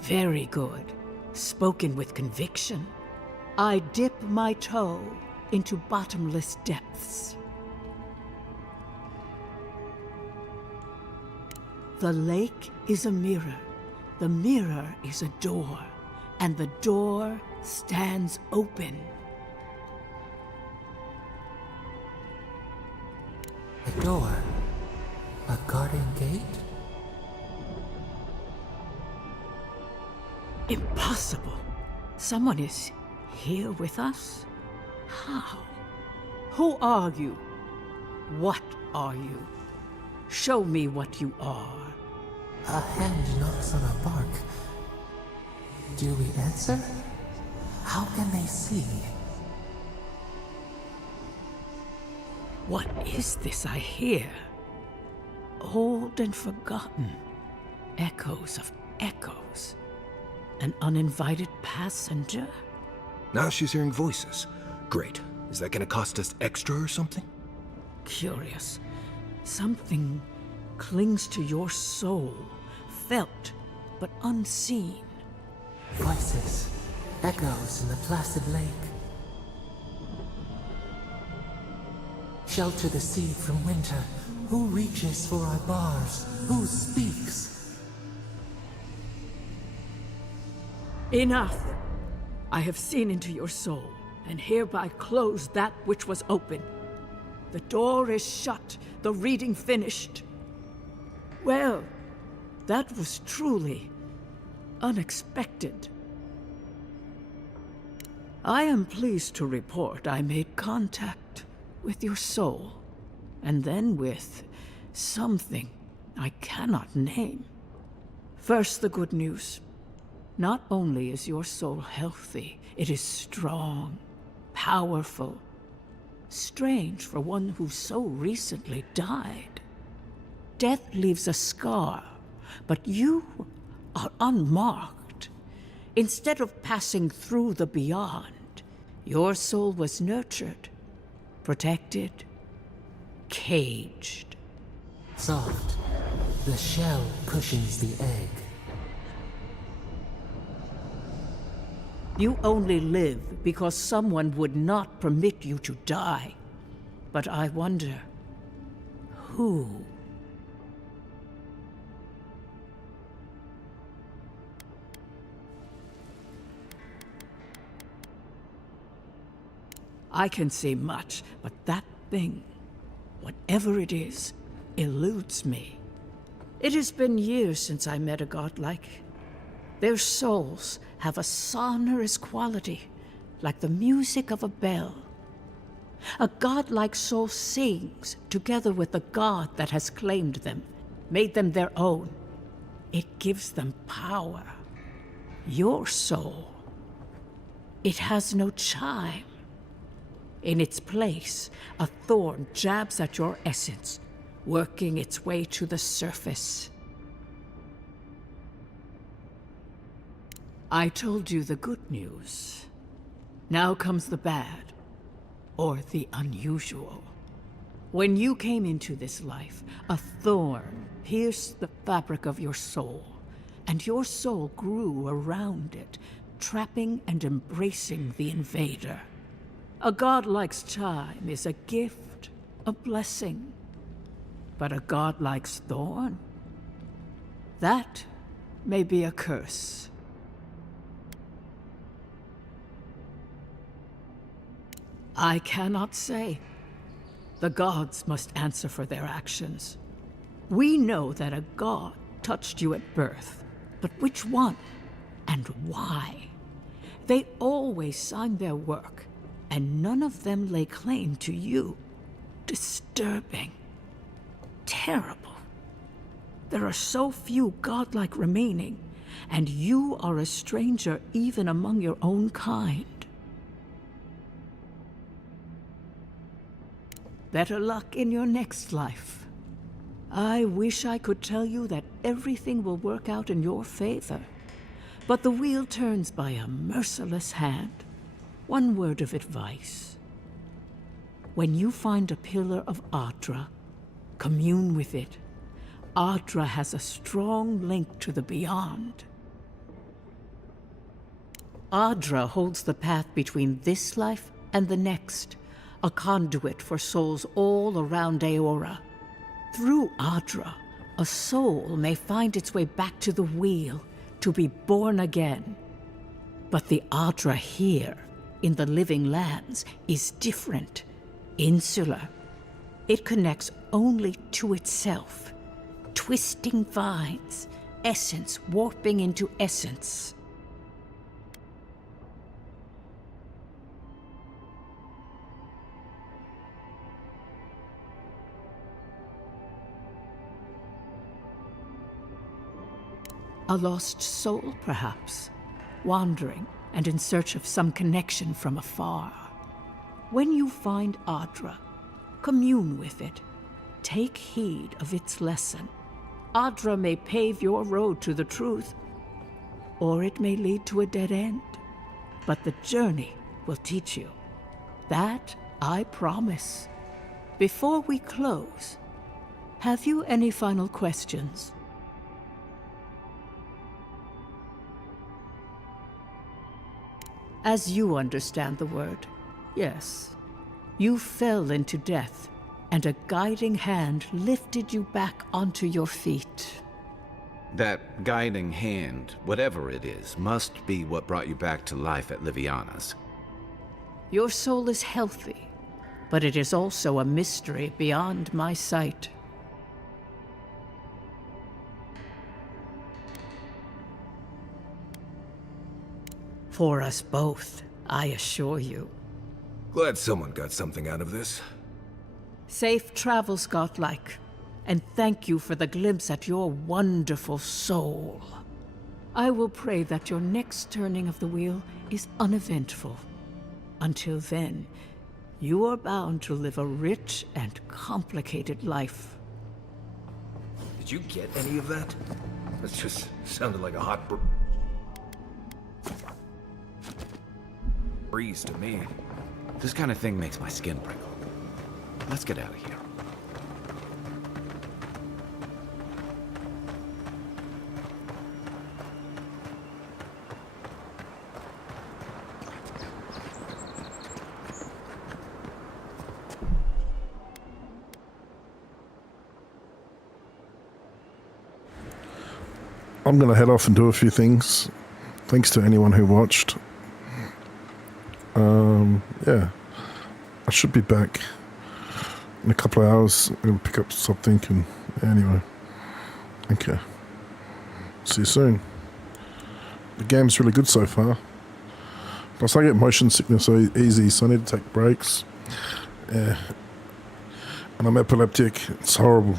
Very good. Spoken with conviction. I dip my toe into bottomless depths. The lake is a mirror. The mirror is a door, and the door stands open. A door? A garden gate? Impossible. Someone is here with us? How? Who are you? What are you? Show me what you are. A hand knocks on a bark. Do we answer? How can they see? What is this I hear? Old and forgotten. Echoes of echoes. An uninvited passenger? Now she's hearing voices. Great. Is that gonna cost us extra or something? Curious. Something clings to your soul, felt but unseen. Voices, echoes in the placid lake. Shelter the seed from winter. Who reaches for our bars? Who speaks? Enough! I have seen into your soul, and hereby close that which was open. The door is shut, the reading finished. Well, that was truly unexpected. I am pleased to report I made contact with your soul, and then with something I cannot name. First, the good news. Not only is your soul healthy, it is strong, powerful. Strange for one who so recently died. Death leaves a scar, but you are unmarked. Instead of passing through the beyond, your soul was nurtured, protected, caged. Soft. The shell cushions the egg. You only live because someone would not permit you to die. But I wonder, who? I can say much, but that thing, whatever it is, eludes me. It has been years since I met a godlike. Their souls have a sonorous quality, like the music of a bell. A godlike soul sings together with the god that has claimed them, made them their own. It gives them power. Your soul, it has no chime. In its place, a thorn jabs at your essence, working its way to the surface. I told you the good news. Now comes the bad, or the unusual. When you came into this life, a thorn pierced the fabric of your soul, and your soul grew around it, trapping and embracing the invader. A godlike's chime is a gift, a blessing. But a godlike's thorn? That may be a curse. I cannot say. The gods must answer for their actions. We know that a god touched you at birth, but which one and why? They always signed their work, and none of them lay claim to you. Disturbing. Terrible. There are so few godlike remaining, and you are a stranger even among your own kind. Better luck in your next life. I wish I could tell you that everything will work out in your favor, but the wheel turns by a merciless hand. One word of advice. When you find a pillar of Adra, commune with it. Adra has a strong link to the beyond. Adra holds the path between this life and the next, a conduit for souls all around Aora. Through Adra, a soul may find its way back to the wheel, to be born again. But the Adra here, in the living lands, is different, insular. It connects only to itself. Twisting vines, essence warping into essence. A lost soul, perhaps, wandering and in search of some connection from afar. When you find Adra, commune with it. Take heed of its lesson. Adra may pave your road to the truth, or it may lead to a dead end. But the journey will teach you. That I promise. Before we close, have you any final questions? As you understand the word, yes. You fell into death, and a guiding hand lifted you back onto your feet. That guiding hand, whatever it is, must be what brought you back to life at Liviana's. Your soul is healthy, but it is also a mystery beyond my sight. For us both, I assure you. Glad someone got something out of this. Safe travels, godlike, and thank you for the glimpse at your wonderful soul. I will pray that your next turning of the wheel is uneventful. Until then, you are bound to live a rich and complicated life. Did you get any of that? That just sounded like a hot breeze to me. This kind of thing makes my skin prickle. Let's get out of here. I'm going to head off and do a few things. Thanks to anyone who watched. Yeah. I should be back in a couple of hours. I'm going to pick up something and anyway. Okay. See you soon. The game's really good so far. Plus I get motion sickness so easy, so I need to take breaks. Yeah. And I'm epileptic. It's horrible.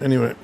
Anyway.